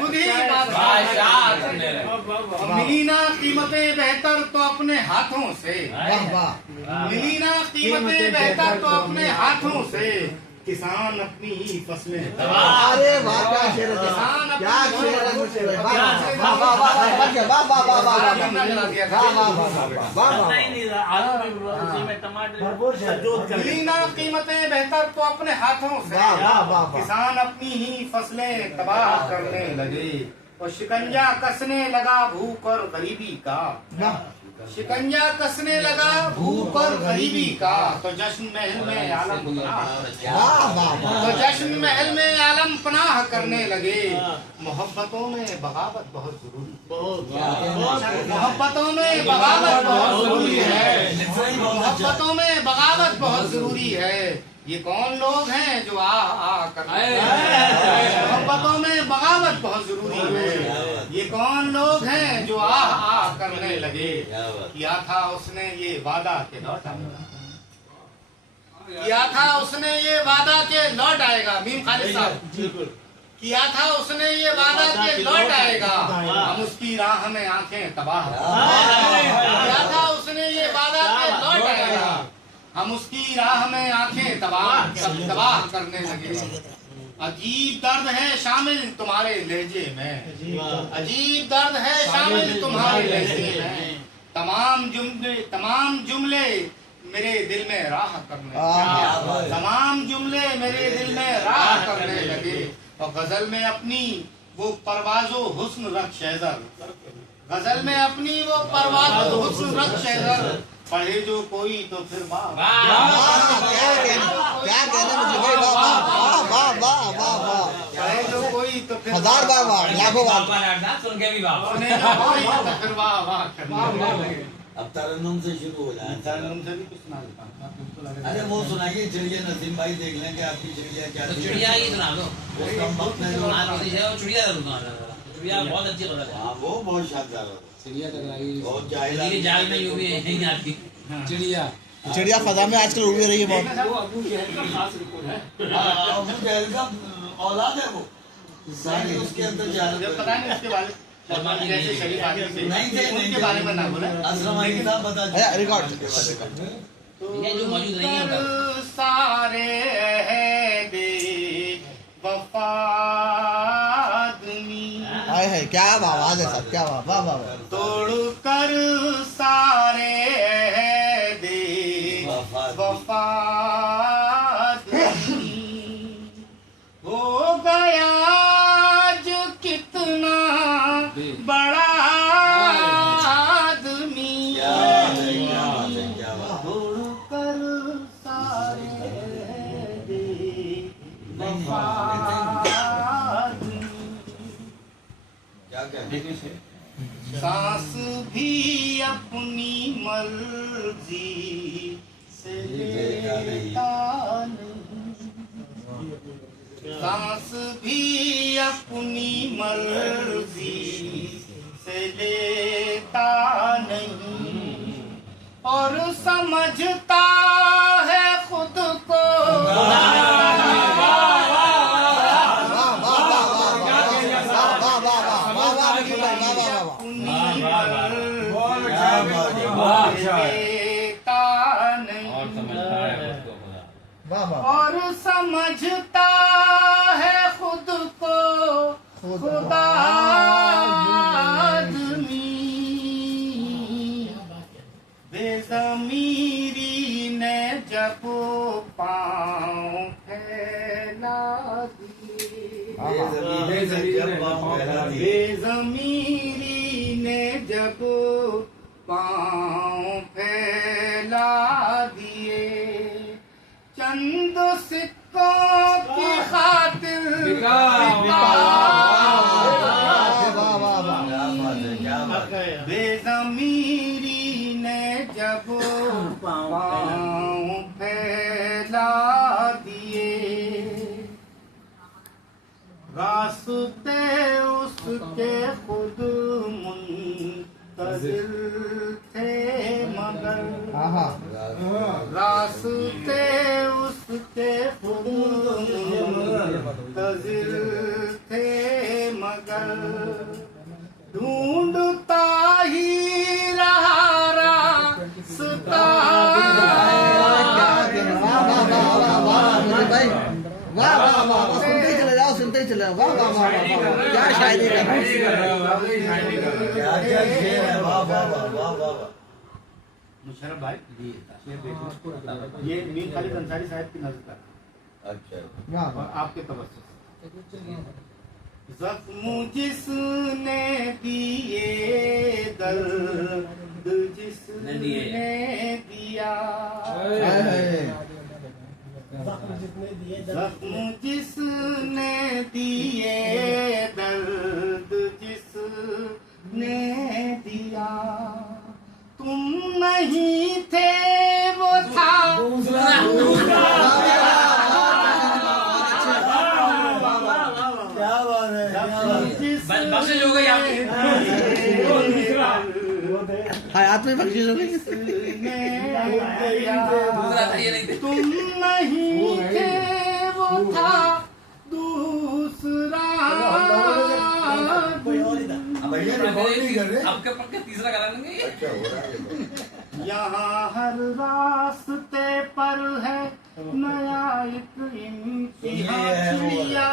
खुदी बादशाह मिली ना कीमतें बेहतर तो अपने हाथों से मिली ना कीमतें बेहतर तो अपने हाथों से किसान अपनी ही फसलें अरे वाह क्या शेर है, क्या शेर है, शेर है। वाह वाह वाह वाह वाह वाह वाह वाह वाह वाह। मिली ना कीमतें बेहतर तो अपने हाथों से किसान अपनी ही फसलें तबाह करने लगे और शिकंजा कसने लगा भूख और गरीबी का शिकंजा कसने लगा भूख और गरीबी का तो जश्न महल में आलम पनाह करने लगे मोहब्बतों में बगावत बहुत जरूरी मोहब्बतों में बगावत बहुत जरूरी है मोहब्बतों में बगावत बहुत जरूरी है ये कौन लोग हैं जो आ कर मोहब्बतों में बगावत बहुत जरूरी है ये कौन लोग हैं जो आ करने लगे किया था उसने ये वादा के लौट आएगा किया था उसने ये वादा के लौट आएगा मीम खालिद साहब किया था उसने ये वादा के लौट आएगा हम उसकी राह में आंखें तबाह किया था उसने ये वादा के लौट आएगा हम उसकी राह में आंखें तबाह करने लगे अजीब दर्द है शामिल तुम्हारे लहजे में अजीब दर्द है शामिल तुम्हारे लहजे में तमाम जुमले मेरे दिल में राह करने तमाम जुमले मेरे दिल में राह करने लगे और गजल में अपनी वो परवाज़ो हुस्न रख शहज़र गजल में अपनी वो परवाज़ो हुस्न रख शहज़र पढ़े जो कोई तो फिर क्या कहने मुझे भाई वाह वाह वाह वाह वाह पढ़े जो कोई तो फिर हजार बार वाह लाखों बार सुन के भी वाह सुने जो कोई तो फिर वाह वाह करने लगे। अब तरन्नुम से शुरू हो जाए तरन्नुम से भी कुछ सुना देता हूं। अरे वो सुनाइए चिड़िया नसीम भाई देख लें कि आपकी चिड़िया क्या तो चिड़िया ही सुना दो वो कम वक्त में जो चिड़िया चिड़िया बहुत अच्छी गजल है हाँ वो बहुत शानदार है चिड़िया टकराई बहुत दिल्ली के जाल में यूं भी नहीं आती चिड़िया चिड़िया फजा में आजकल उड़ भी रही है बहुत। वो अबू जहल का खास रिपोर्ट है। अबू जहल का औलाद है वो सारी उसके अंदर जा मुझे पता नहीं उसके बारे में जैसे शरीफ आदमी थे नहीं थे उनके बारे में ना बोले असलम अली साहब बता अरे रिकॉर्ड ये जो मौजूद नहीं है उनका सारे है दे वफा आदमी हाय हाय क्या आवाज है सब क्या वाह वाह वाह तोड़ कर सारे है दे वफा आदमी हो गया जो कितना बड़ा आदमी तोड़ कर सारे दे वफा आदमी क्या कहते सांस भी अपनी मर्जी से लेता नहीं सांस भी अपनी मर्जी से लेता नहीं और समझता है खुद को और समझता है खुद को खुदा आदमी बेज़मीरी ने जब पाँव फैला दिए बेज़मीरी ने जब पाँव फैला दिए चंद सिक्कों की खातिर बेज़मीरी ने जब पाँव फैला दिए रास्ते उसके खुद मुंतज़िर थे मगर रास्ते उसके खुद मुंतज़िर थे मगर ढूंढता ही रहा रास्ता सुनते ही चले जाओ वाह वाह वाह क्या शायरी कर रहे मुशर्रफ भाई ये मीर खालिद अंसारी साहब की नज़र का अच्छा और आपके तवज्जुह से जख्म जिसने दिए दर्द जिसने दिया जख्म जिसने दिए दर्द जिसने दिया तुम नहीं थे वो था क्या बात है बख्शिश हो गई आपकी। हाँ आत्मा बख्शिश हो गई तुम नहीं थे वो था दूसरा आपके पक्के तीसरा गाना लेंगे ये? यहाँ हर रास्ते पर है नया एक चिड़िया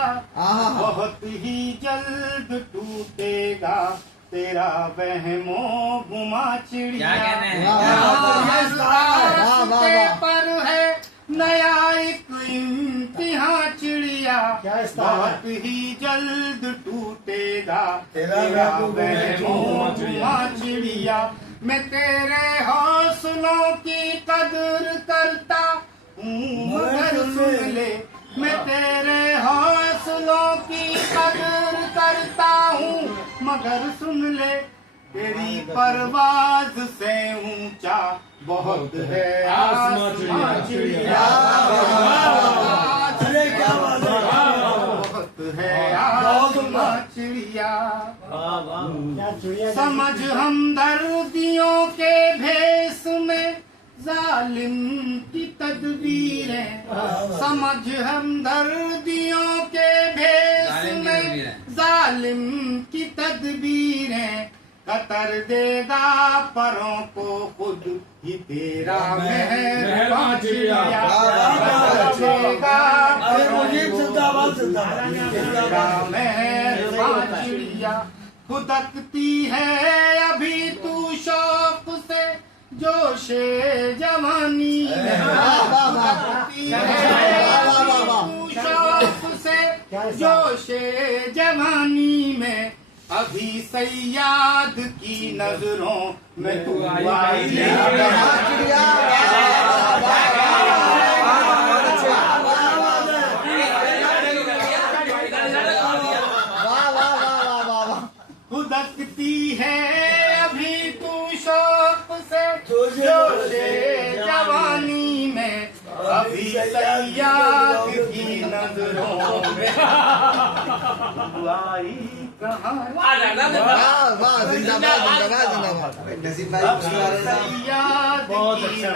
बहुत ही जल्द टूटेगा तेरा वहमो घुमा चिड़िया क्या कहने हैं? हर रास्ते पर है नया एक इम्तिहान चिड़िया बहुत ही जल्द टूटेगा तेरा वहमो घुमा चिड़िया मैं तेरे हौसलों की कदर करता हूँ मगर सुन ले मैं तेरे हौसलों की कदर करता हूँ मगर सुन ले तेरी परवाज से ऊंचा बहुत है आसमां चिड़िया बहुत है आसमां चिड़िया समझ हमदर्दियों के भेष में जालिम की तदबीरें समझ हमदर्दियों के भेष में जालिम की तदबीरें कतर देगा परों को खुद ही तेरा मेहरबान चिड़िया देगा तेरा मेहरबान चिड़िया खुदकती है अभी तू शौक से जोशे जवानी में खुदकती है तू शौक से जोशे जवानी में अभी सैयाद की नजरों में तू आई खुदकती है अभी तू शौक से जोशे जवानी में अभी सैयाद की नजरों आई कहाँ वाह वाह, जिंदाबाद जिंदाबाद जिंदाबाद। नसीब भाई बहुत अच्छा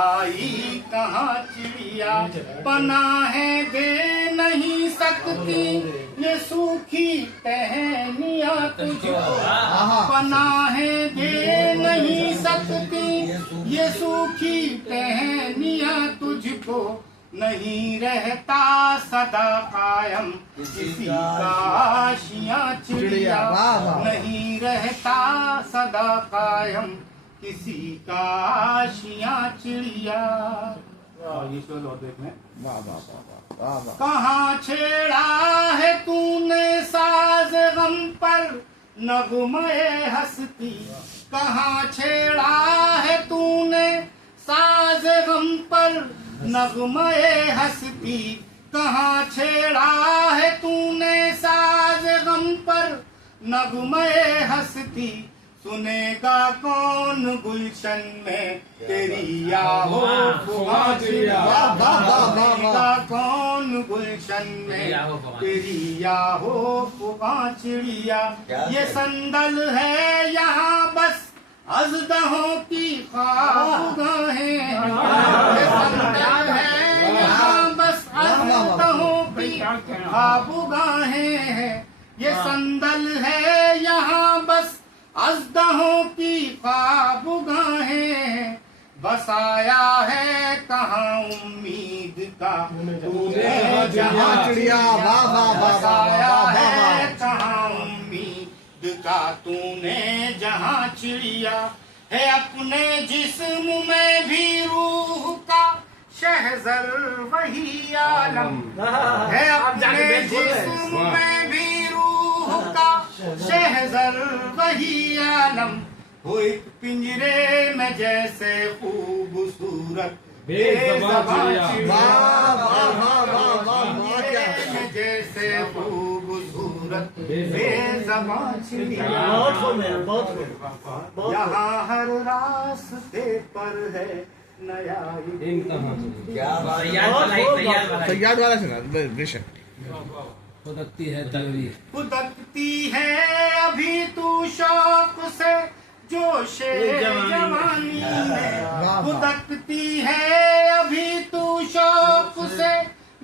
आई कहाँ चिड़िया पनाहे दे नहीं सकती ये सूखी टहनिया तुझको पनाहे दे नहीं सकती ये सूखी टहनिया तुझको नहीं रहता सदा कायम किसी का आशियाँ चिड़िया नहीं रहता सदा कायम किसी का आशियाँ चिड़िया। ये शोध और देखने कहाँ छेड़ा है तूने साज गम पर नगमे हंसती कहाँ छेड़ा है तूने साज गम पर नगमे हंसती कहाँ छेड़ा है तूने साज गम पर नगमे हंसती सुनेगा कौन गुलशन में तेरी आहो सुनेगा कौन गुलशन में तेरी आहो चिड़िया। ये संदल है यहाँ बस अज़दहों की ख्वाबगाहें ये संदल है यहाँ बस अज़दहों की ख्वाबगाहें हैं ये संदल है यहाँ बस अज़दहों की ख्वाबगाहें बसाया है कहाँ उम्मीद का तूने जहाँ चिड़िया बसाया है कहाँ उम्मीद का तूने जहाँ चिड़िया है अपने जिस्म में भी रूह का शहज़र वही आलम है अपने जिस्म में भी रूह का शहज़र वही आलम हो एक पिंजरे में जैसे खूबसूरत बेज़बां चिड़िया में जैसे खूबसूरत बेज़बां चिड़िया यहाँ हर रास्ते पर है नया सयाद वाला सुना बेशक। खुदकती है तकदीर खुदकती है अभी तू शौक से जोशे जवानी में खुदकती है अभी तू शौक से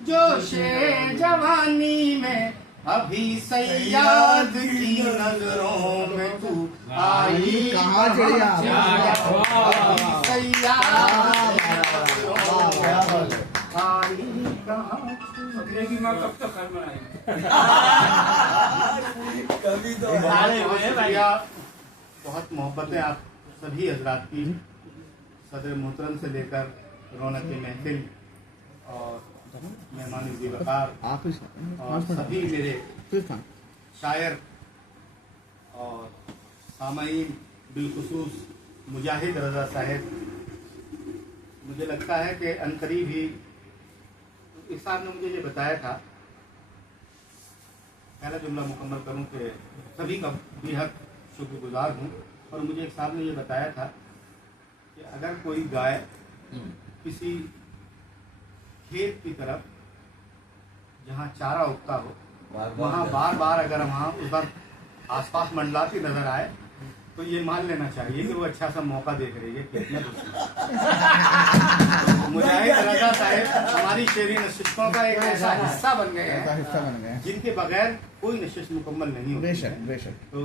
जोशे जवानी में अभी सयाद की नजरों में तू आई कहाँ चिड़िया अभी सयाद की नजरों में आई कहाँ की माँ कब तक घर बनाएगी कभी तो भैया बहुत मोहब्बतें आप सभी हजरात की सदर मोहतरम से लेकर रौनक महफिल और मेहमान वकार और सभी मेरे शायर और सामाईन बिलखुसूस मुजाहिद रजा साहब मुझे लगता है कि अनकरीब ही इस साहब ने मुझे ये बताया था पहला जुमला मुकम्मल करूं कि सभी का बेहद शुक्रगुजार हूं और मुझे एक साहब ने ये बताया था कि अगर कोई गाय किसी खेत की तरफ जहां चारा उगता हो वहां बार बार अगर वहां उस बार आसपास मंडलाती नजर आए तो ये मान लेना चाहिए कि वो अच्छा सा मौका देख रही है खेत में मुजाहिद रजा साहब हमारी शेरी नशिस्तों का एक ऐसा हिस्सा बन गए हैं जिनके बगैर कोई नशिस्त मुकम्मल नहीं होती बेशक बेशक। तो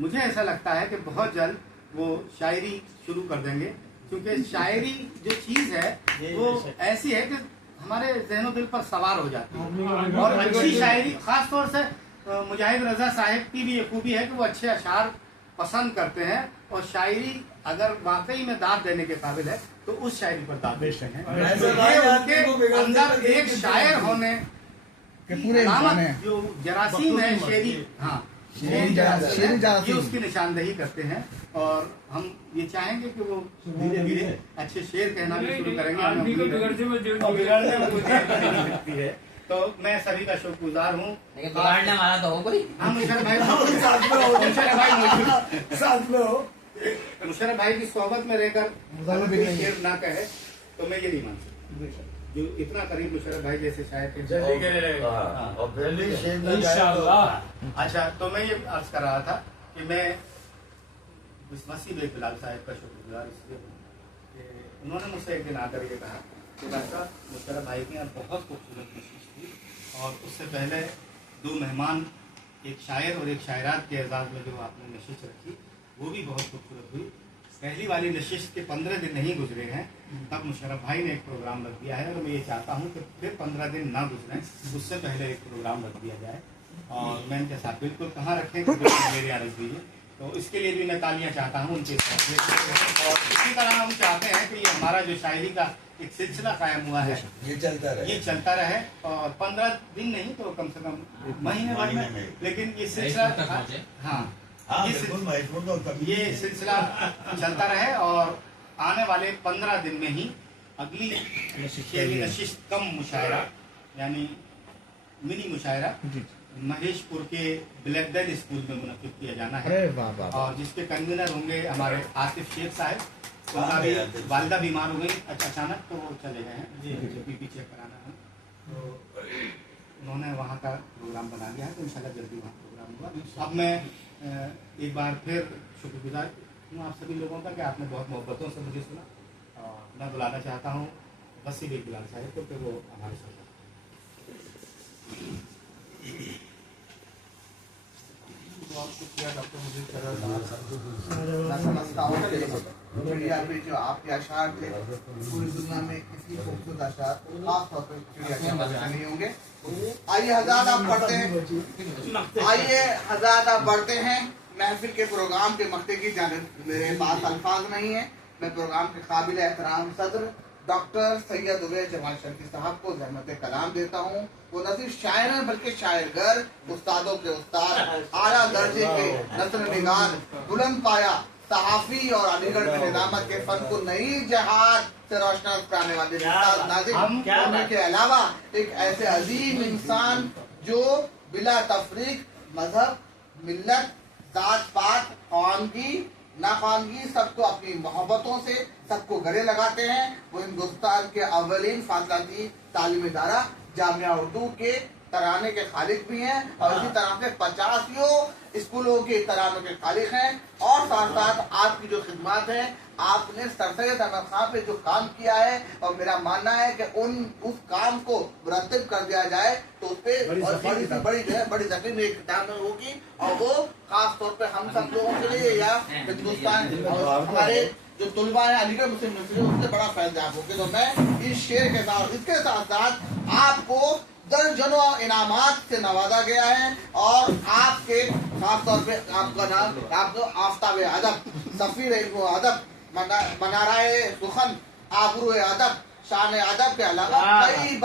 मुझे ऐसा लगता है कि बहुत जल्द वो शायरी शुरू कर देंगे क्योंकि शायरी जो चीज़ है वो ऐसी है कि हमारे ज़हनो दिल पर सवार हो जाती है और अच्छी शायरी खास तौर से मुजाहिद रजा साहब की भी ये खूबी है कि वो अच्छे अशार पसंद करते हैं और शायरी अगर वाकई में दाद देने के काबिल है तो उस शायरी पर दाद देते हैं। ये उनके अंदर एक शायर होने के पूरे जो जरासीम है शेरी हाँ ये उसकी निशानदेही करते हैं और हम ये चाहेंगे कि वो धीरे धीरे अच्छे शेर कहना भी शुरू करेंगे बिगड़ने में कोई देर नहीं लगती है। तो मैं सभी का शुक्रगुजार हूँ। बिगाड़ने वाला तो हो कोई हाँ मुशर्रफ भाई मुशर्रफ भाई की सोहबत में रहकर शेर ना कहे तो मैं ये नहीं मान सकता। जो इतना करीब मुशर्रफ भाई जैसे शायर थे। हाँ, और पहले शेर में इंशाअल्लाह। अच्छा, तो मैं ये अर्ज कर रहा था कि मैं वसीम बिलाल साहब का शुक्रगुजार इसलिए हूँ कि उन्होंने मुझसे एक दिन आकर ये कहा कि डॉक्टर मुशर्रफ भाई के यहाँ बहुत खूबसूरत नशिश थी, और उससे पहले दो मेहमान, एक शायर और एक शायरात के एजाज़ में जो आपने नशिश रखी वो भी बहुत खूबसूरत हुई। पहली वाली नशिश के 15 दिन नहीं गुजरे हैं तब मुशर्रफ भाई ने एक प्रोग्राम रख दिया है, और मैं ये चाहता हूँ कि फिर 15 दिन ना गुजरें, उससे पहले एक प्रोग्राम रख दिया जाए। और मैं इनके साथ बिल्कुल कहाँ रखें कि बिल्कुल मेरी आरज़ू है, तो इसके लिए भी मैं तालियां चाहता हूँ उनके साथ। और इसी तरह हम चाहते हैं कि ये हमारा जो शायरी का एक सिलसिला कायम हुआ है ये चलता रहे, और 15 दिन नहीं तो कम से कम महीने भर में, लेकिन ये सिलसिला हाँ ये सिलसिला चलता रहे, और आने वाले 15 दिन में ही अगली शेरी नशिश कम मुशायरा यानी मिनी मुशायरा महेशपुर के ब्लैक डेल स्कूल में मुनक्किद किया जाना है, और जिसके कन्वीनर होंगे हमारे आसिफ शेख साहब। उनका भी वालिदा बीमार हो गई अचानक, तो वो चले गए हैं बीपी चेक कराना है, तो उन्होंने वहाँ का प्रोग्राम बना लिया है, तो इंशाल्लाह जल्दी वहाँ प्रोग्राम होगा। अब मैं एक बार फिर शुक्रगुजार हूँ आप सभी लोगों का कि आपने बहुत मोहब्बतों से मुझे सुना, और मैं बुलाना चाहता हूँ वसीम बिलाल साहब को, फिर वो हमारे साथ मैं समझता हूँ कि चिड़िया पे जो आपके अशार थे पूरी दुनिया में किसी खूबसूरत अशार खास तौर पर चिड़िया के हमारे नहीं होंगे। आइए हज़ात आप बढ़ते हैं, आइए हज़ात आप बढ़ते हैं महफिल के प्रोग्राम के मक्ते की जानिब। मेरे पास अल्फाज नहीं है, मैं प्रोग्राम के काबिल एहतराम सदर डॉक्टर सैयद उवैस जमाल शर्की साहब को ज़हमत कलाम देता हूँ। वो न सिर्फ शायर हैं बल्कि शायरगर, उस्तादों के उस्ताद, आला दर्जे के नस्र निगार, बुलंद पाया सहाफी और अलीगढ़ में निजामत के फन को नई जहाज से रोशनास कराने वाले नाज़िम के अलावा एक ऐसे अजीम इंसान जो बिला तफरीक मजहब, मिल्लत, जात पात, ख्वानगी नाखानगी सबको अपनी मोहब्बतों से सबको गले लगाते हैं। वो हिंदुस्तान के अव्वलीन फासलाती तालीमी इदारा जामिया उर्दू के तराने के खालिक भी हैं, और इसी तरह से 50 स्कूलों के तरानों के खालिक हैं। और साथ साथ आपकी जो खिदमत है, आपने सर सैयद अहमद खां पे जो काम किया है, और मेरा मानना है कि उस काम को मुरतब कर दिया जाए तो उस पर बड़ी जो है बड़ी तकलीफ एक किताब में होगी, और वो खास तौर पे हम सब लोगों के लिए या हिंदुस्तान और हमारे जो तुलबा है अलीगढ़ मुस्लिम यूनिवर्सिटी उससे बड़ा फैसला होगी। तो मैं इस शेर के साथ इसके साथ साथ आपको दर्जनों इनामात से नवाजा गया है, और आपके खास तौर पे आपका नाम आपको आफ्ताब अदब, सफीर इल्म अदब, मनाराए सुखन, आबरू अदब, शान अदब के अलावा कई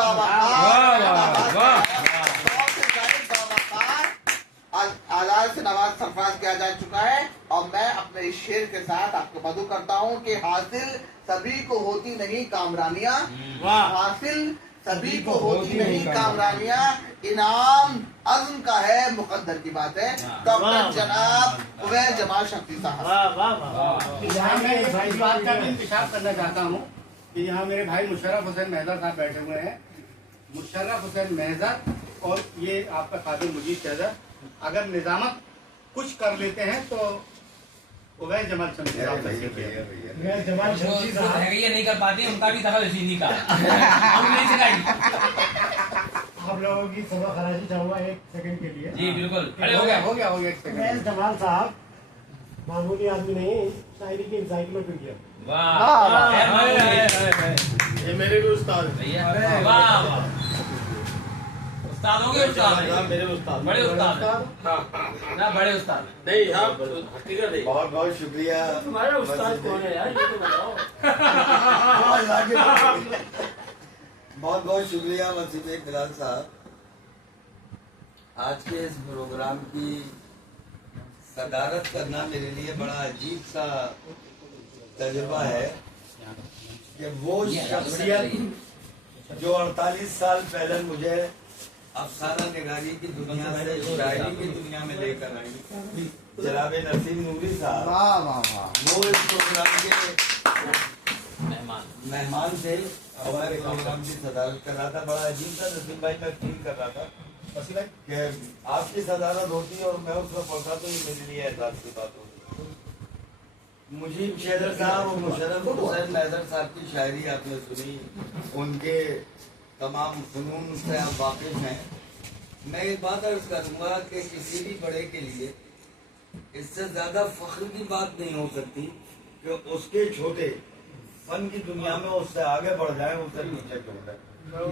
आजाद से नवाज सरफराज किया जा चुका है। और मैं अपने इस शेर के साथ आपको मदू करता हूँ कि हासिल सभी को होती नहीं कामरानियाँ, हासिल सभी को होती नहीं कामरानियाँ, इनाम अज़्म का है मुकद्दर की बात है। डॉक्टर जनाब उवैस जमाल शर्की साहब। यहाँ मैं इस बात का भी इंतशाफ करना चाहता हूँ कि यहाँ मेरे भाई मुशर्रफ हुसैन महज़र साहब बैठे हुए हैं। मुशर्रफ हुसैन महज़र और ये आपका खादिम मुजीब शहज़र अगर निजामत कुछ कर लेते हैं तो उवैस जमाल शर्की साहब जमाल शर्की साहब ये नहीं कर पाते, उनका भी दखल इसी का हम नहीं सिखाएंगे। आप लोगों की सभा खराजी चाहूंगा 1 सेकंड के लिए। जी बिल्कुल, हो गया 1 सेकंड। उवैस जमाल साहब मामूली आदमी नहीं, शायरी की इंसाइक्लोपीडिया। वाह, ये मेरे भी उस्ताद वाह वाह, उस्ताद होंगे, उस्ताद मेरे उस्ताद, बड़े उस्ताद ना, बड़े उस्ताद नहीं हाँ हकीकत है। बहुत बहुत शुक्रिया। तुम्हारा उस्ताद कौन है यार, ये तो बताओ। बहुत बहुत शुक्रिया वसीम बिलाल साहब। आज के इस प्रोग्राम की सदारत करना मेरे लिए बड़ा अजीब सा तजुर्बा है कि वो शख्सियत जो 48 साल पहले मुझे अफसाना निगारी की दुनिया से शायरी की दुनिया में लेकर आई, जनाब नसीम नूरी साहब, वो इस प्रोग्राम के मेहमान थे और मैं प्रोग्राम की सदारत कर रहा था। बड़ा अजीब था नसीम भाई, मैं फील कर रहा था कि आपकी सदारत होती और मैं उसमें पहुंचा तो ये मेरे लिए एहसास की बात होती। मुजीब शेर साहब और मुशर्रफ हुसैन मैदर साहब की शायरी आपने सुनी, उनके तमाम फनून से आप वाकिफ हैं। मैं एक बात अर्ज करूँगा कि किसी भी बड़े के लिए इससे ज़्यादा फख्र की बात नहीं हो सकती कि उसके छोटे फन की दुनिया में उससे आगे बढ़ जाए, उससे पीछे छोड़ जाए।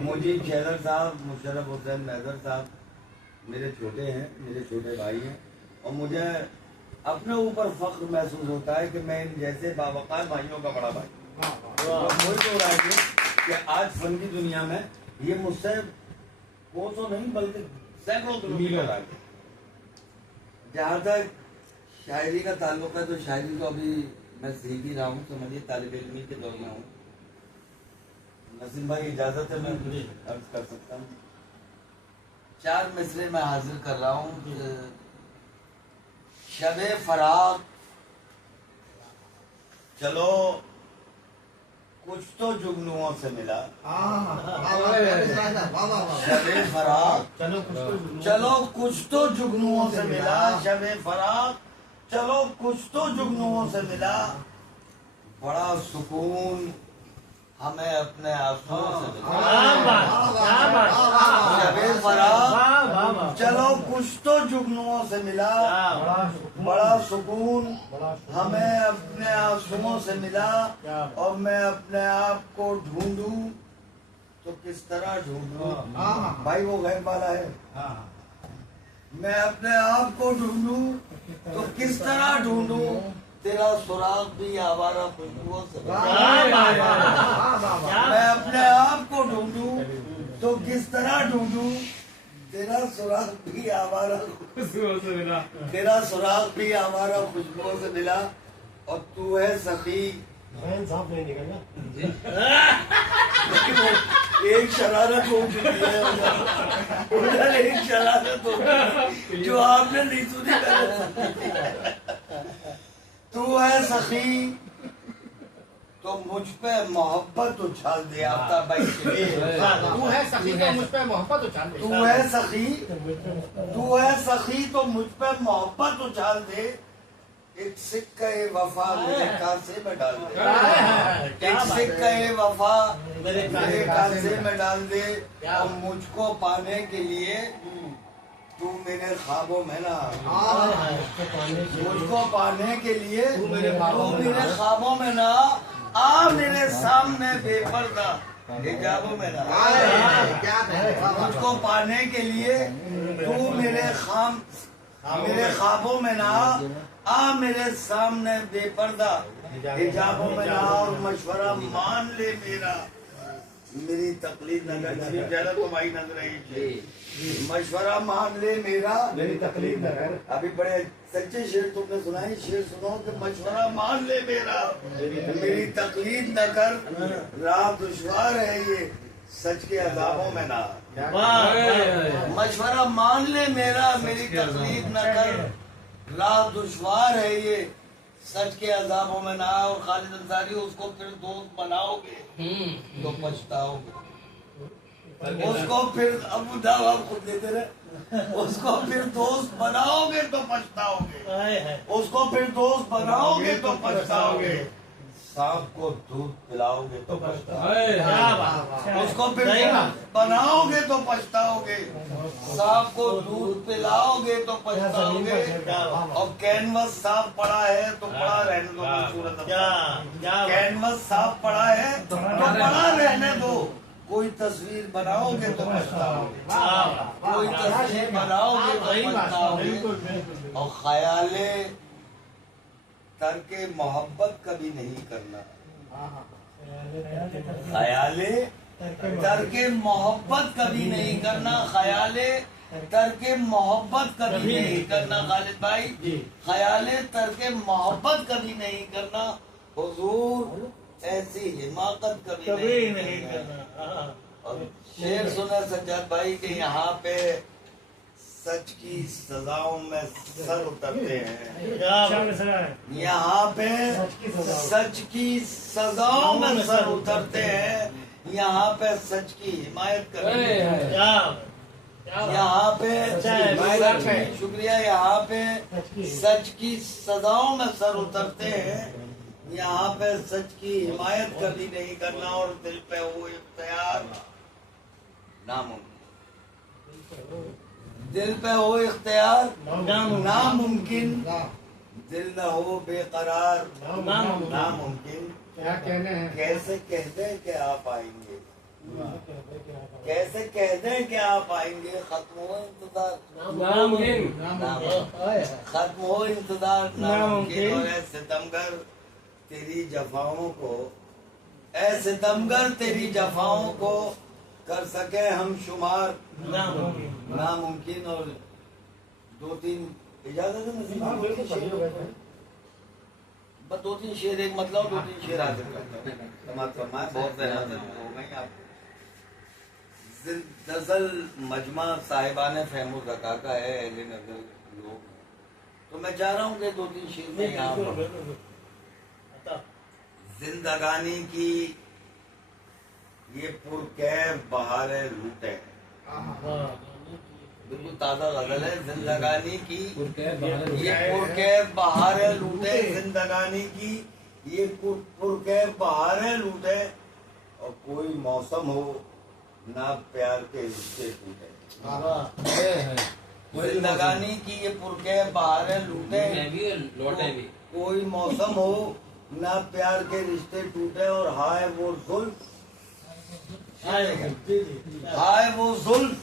मुजीब शेर साहब, मुशर्रफ हुसैन मैदर साहब मेरे छोटे हैं, मेरे छोटे भाई हैं और मुझे अपने ऊपर फख्र महसूस होता है कि मैं इन जैसे बावकार भाइयों का बड़ा भाई मुझे हो रहा है कि आज फन की दुनिया में ये मुझसे वो तो नहीं बल्कि सैकड़ों किलोमीटर आगे। जहाँ तक शायरी का ताल्लुक है तो शायरी को अभी मैं सीख ही रहा हूँ, समझिए तालिब इल्मी के दौर में हूँ। नसीम भाई इजाजत है मैं कुछ अर्ज कर सकता हूँ? 4 मिसरे मैं हाजिर कर रहा हूँ। शबे फराग चलो कुछ तो जुगनुओं से मिला। शबे फराग चलो कुछ तो जुगनुओं से मिला। शबे फराग चलो कुछ तो जुगनुओं से मिला। बड़ा सुकून हमें अपने आंसुओं से मिला। शबे फराग चलो कुछ तो जुगनुओं से मिला। बड़ा सुकून हमें अपने आंसुओं से मिला। और मैं अपने आप को ढूंढूं तो किस तरह ढूंढूं? भाई वो गैर वाला है। मैं अपने आप को ढूंढूं तो किस तरह ढूंढूं? तेरा सुराग भी आवारा खुशबुओं से मिला। मैं अपने आप को ढूंढूं तो किस तरह ढूंढूं? तेरा सुराग भी आवारा खुशबुओं से मिला। तेरा सुराग भी आवारा खुशबुओं से मिला। और तू है सखी साफ नहीं निकलना। एक शरारत हो चुकी है उधर, एक शरारत हो चुकी जो आपने नहीं सुनी। तू है सखी तो मुझ पे मोहब्बत उछाल दे। आफ्ताब भाई तू है सखी तो मुझ पे मोहब्बत उछाल दे। तू है सखी, तू है सखी तो मुझ पे मोहब्बत उछाल दे। एक सिक्का वफा मेरे कासे में डाल दे। एक सिक्का वफा मेरे कासे में डाल दे। और मुझको पाने के लिए तू मेरे ख्वाबों में ना। मुझको पाने के लिए तू मेरे ख्वाबों में ना आ। मेरे सामने बेपर्दा हिजाबों में ना। मुझको पाने के लिए तू मेरे ख्वाबों में ना आ। मेरे सामने बेपर्दा हिजाबों में ना। और मशवरा मान ले मेरा, मेरी तकलीफ न कर। ज्यादा तो भाई नजर रही मशवरा मान ले मेरा, मेरी तकलीफ न कर। अभी बड़े सच्चे शेर तुमने सुनाई। शेर सुनो कि मशवरा मान ले मेरा, मेरी तकलीफ न कर। राह दुश्वार है ये सच के अजाबों में ना। मशवरा मान ले मेरा, मेरी तकलीफ न कर। राह दुश्वार है ये सच के अजाबों में ना। और खालिद अंसारी उसको फिर दोस्त बनाओगे तो पछताओगे। उसको फिर अब दावा खुद देते रहे। उसको फिर दोस्त बनाओगे तो पछताओगे। उसको फिर दोस्त बनाओगे तो पछताओगे। सांप को दूध पिलाओगे तो पछताओगे। उसको फिर बनाओगे तो पछताओगे। सांप को दूध पिलाओगे तो पछताओगे। और कैनवस साफ पड़ा है तो पड़ा रहने दो। सूरत कैनवस साफ पड़ा है तो पड़ा रहने दो। कोई तस्वीर बनाओगे तो पछताओगे। कोई तस्वीर बनाओगे तो पछताओगे। और ख्याले करके मोहब्बत कभी नहीं करना। ख्याले करके मोहब्बत कभी नहीं करना। ख्याले करके मोहब्बत कभी नहीं करना। खालिद भाई ख्याले करके मोहब्बत कभी नहीं करना। हुजूर ऐसी हिमाकत कभी नहीं करना। और शेर सुना सज्जाद भाई के यहाँ पे सच की सजाओं में सर उतरते हैं। क्या यहाँ पे सच की सजाओं में सर उतरते हैं। यहाँ पे सच की हिमायत करते हैं। यहाँ पे शुक्रिया। यहाँ पे सच की सजाओं में सर उतरते हैं। यहाँ पे सच की हिमायत कभी नहीं करना और दिल पे वो इख्तियार नामुमकिन। दिल पे हो इख्तियार नामुमकिन। दिल न हो बेकरार नामुमकिन। क्या कहने हैं? कैसे कह दें कि आप आएंगे, कैसे कह दें कि आप आएंगे। खत्म हो इंतजार खत्म हो इंतजार नामुमकिन। और ऐ सितमगर तेरी जफाओं को, ऐ सितमगर तेरी जफाओं को कर सके हम शुमार नामुमकिन। और 2-3 इजाजत है बस 2-3 शेर, एक मतलब 2-3 शेर हाजिर करता हूँ। बहुत हो गई आप। दरअसल मजमा साहिबान फहम रखा का है अहले नजर लोग, तो मैं चाह रहा हूँ कि 2-3 शेर में यहाँ जिंदगानी की ये पुरकैफ बहारे लूटे। बिल्कुल ताजा गजल है। जिंदगानी की ये पुरकैफ बहारे लूटे। जिंदगानी की ये पुरकैफ बहारे लूटे। और कोई मौसम हो ना प्यार के रिश्ते टूटे। जिंदगानी की ये पुरकैफ बहारे लूटे। कोई मौसम हो ना प्यार के रिश्ते टूटे। और हाय वो जुल्फ, हाय वो जुल्फ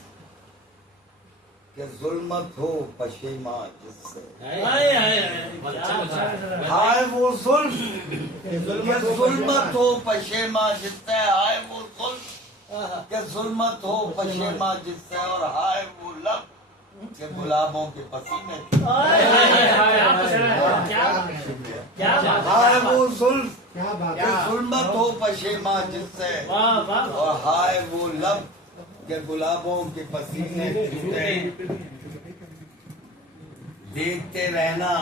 कि जुल्मत हो पशेमा जिससे। हाय वो जुल्फ कि जुल्मत हो पशेमा जिससे। हाय वो जुल्फ कि जुल्मत हो पशेमा जिससे। और हाय वो लब के गुलाबों के पसीने। हाय वो जुल्फ कि जुल्मत हो पशेमा जिससे। और हाय वो लब के गुलाबों के पसीने छूटे। देखते रहना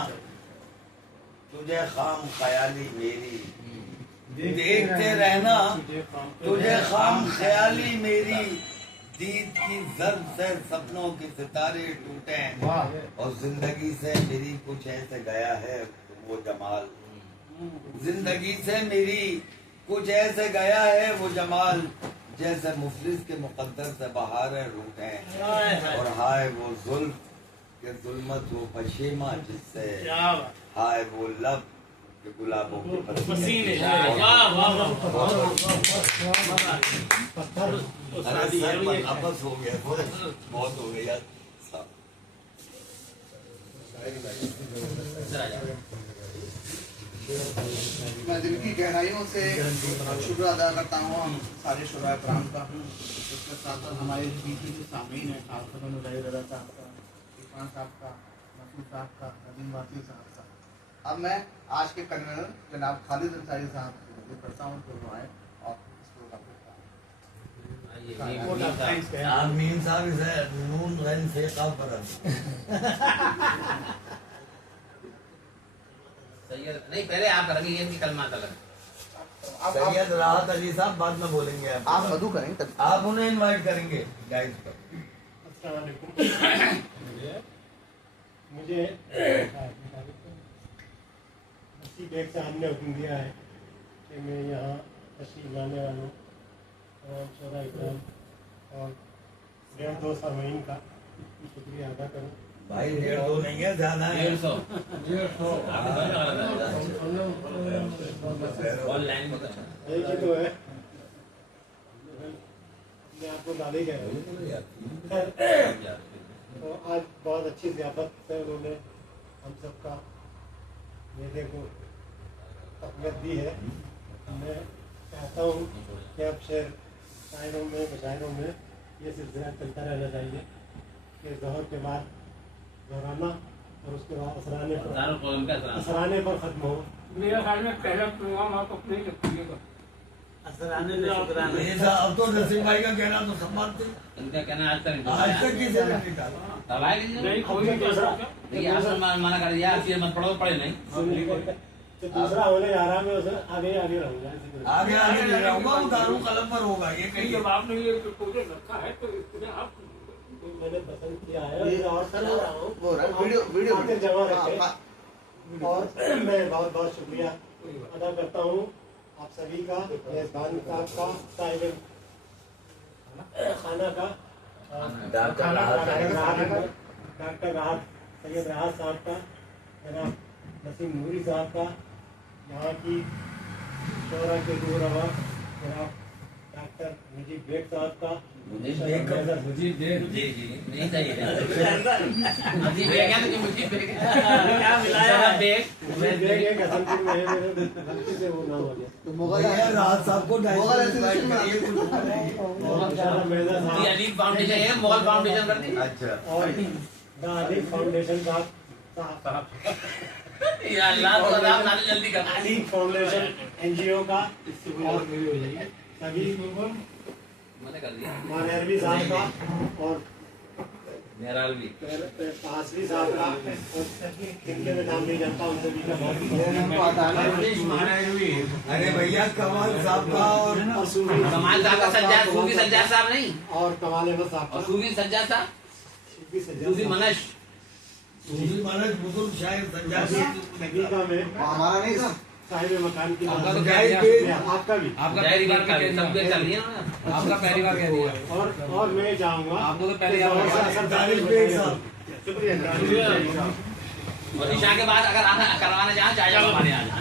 तुझे खाम ख्याली मेरी। देखते रहना तुझे खाम ख्याली मेरी। दीद की जर्ब से सपनों के सितारे टूटे। और जिंदगी से मेरी कुछ ऐसे गया है वो जमाल। जिंदगी से मेरी कुछ ऐसे गया है वो जमाल। जैसे मुफलिस के मुकद्दर से बहारें रूठे। और हाय वो जुल्फ के जुल्मत हो पशेमा जिससे। हाय वो लब के गुलाबों के पसीने। आपस हो गया, बहुत हो गया। मैं दिल की गहराइयों से शुक्र अदा करता हूँ हम सारे शुरा कराम का। उसके साथ साथ हमारे बीच जो सामीन है, खासतौर पर मुजाहिद रज़ा साहब का, इरफान साहब का, मसूद साहब का, नदीम वासी साहब का। अब मैं आज के कर्नल जनाब खालिद अंसारी साहब को करता हूँ तो वो आए और इस प्रोग्राम को आमीन साहब इसे नून गैन से नहीं, पहले आप करेंगे ये भी कलमा अलग। सैयद राहत अली साहब बाद में बोलेंगे। आप मधु करेंगे, आप उन्हें इनवाइट करेंगे गाइड पर। मुझे इसी डेट से हमने हुक्म दिया है कि मैं यहाँ तशरीफ लाने वालों और शोरा इकराम और 1.5-2 सामीन का शुक्रिया अदा करूँ। भाई 150 नहीं है, ज्यादा है। 150 ऑनलाइन यही तो है, मैं आपको डाल ही गया। तो आज बहुत अच्छी ज़ियाफत से उन्होंने हम सबका मेले को तकलीफ दी है। मैं चाहता हूँ कि अब शेर शायरों में मशायरों में ये सिलसिला चलता रहना चाहिए कि ज़ोहर के बाद दोहराना और उसके बाद असराने पर ख़त्म हो। मेरे ख्याल में पहला प्रोग्राम आप अपने ही रखिएगा। ये अब तो नसीम भाई का कहना तो सब मानते हैं। उनका कहना आज तक आज तक किसी ने नहीं डाला। तब आए देखिए आसन मना कर दिया आप मत पढ़ो पढ़े नहीं तो दूसरा होने जा रहा है, मैं उसे आगे आगे रहूंगा। आगे आगे ले जाऊंगा, वो दारू कलम पर होगा ये कहीं। जब आपने ये प्रोजेक्ट रखा है तो इसमें आप मैंने पसंद किया है और चला रहा हूँ। वो वीडियो खातिर जमा रखे। हाँ, और मैं बहुत बहुत शुक्रिया अदा करता हूँ आप सभी का, मेजबान साहब का, साहिब खाना का, डॉक्टर राहत सैयद राहत साहब का, जनाब नसीम नूरी साहब का, यहाँ की शोरा के दूर रवा जनाब डॉक्टर मुजीब बेग साहब का, मुजीब नहीं सही है मुजीब बेग है तो मुजीब बेग क्या मिलाया बेग बेग एक हसनपुर में है, मेरे गलती से वो नाम हो गया। तो मुगल राहत साहब को मुगल एसोसिएशन में ये अली फाउंडेशन है मोगल फाउंडेशन कर दी अच्छा और द अली फाउंडेशन साहब या अल्लाह को राम नाम जल्दी कर अली फाउंडेशन एनजीओ का और सभी मैंने कर दिया मानरवी साहब का और मेहरालवी तासवी साहब का और जिनके मैं नाम नहीं जानता उन सभी का अरे भैया कमाल साहब का और कमाल साहब का सज्जाद सूफी सज्जाद साहब नहीं और कमाल अहमद साहब और का, सूफी सज्जाद साहब सूफी सज्जाद सूफी साहब, मनश सूफी महाराज बुजुर्ग शायर सज्जाद सभी का मैं हमारा नहीं था। साहिब मकान की आपका तो गाय क्या पे आपका भी आपका पहली पहली बार बार का सब चल रही है ना आपका पहली बार कह दिया और मैं चाहूंगा आपको तो पहली बार और कहा। असरदारी बेग साहब। शुक्रिया और ईशा के बाद अगर आना करवाना चाहे जाओ हमारे यहाँ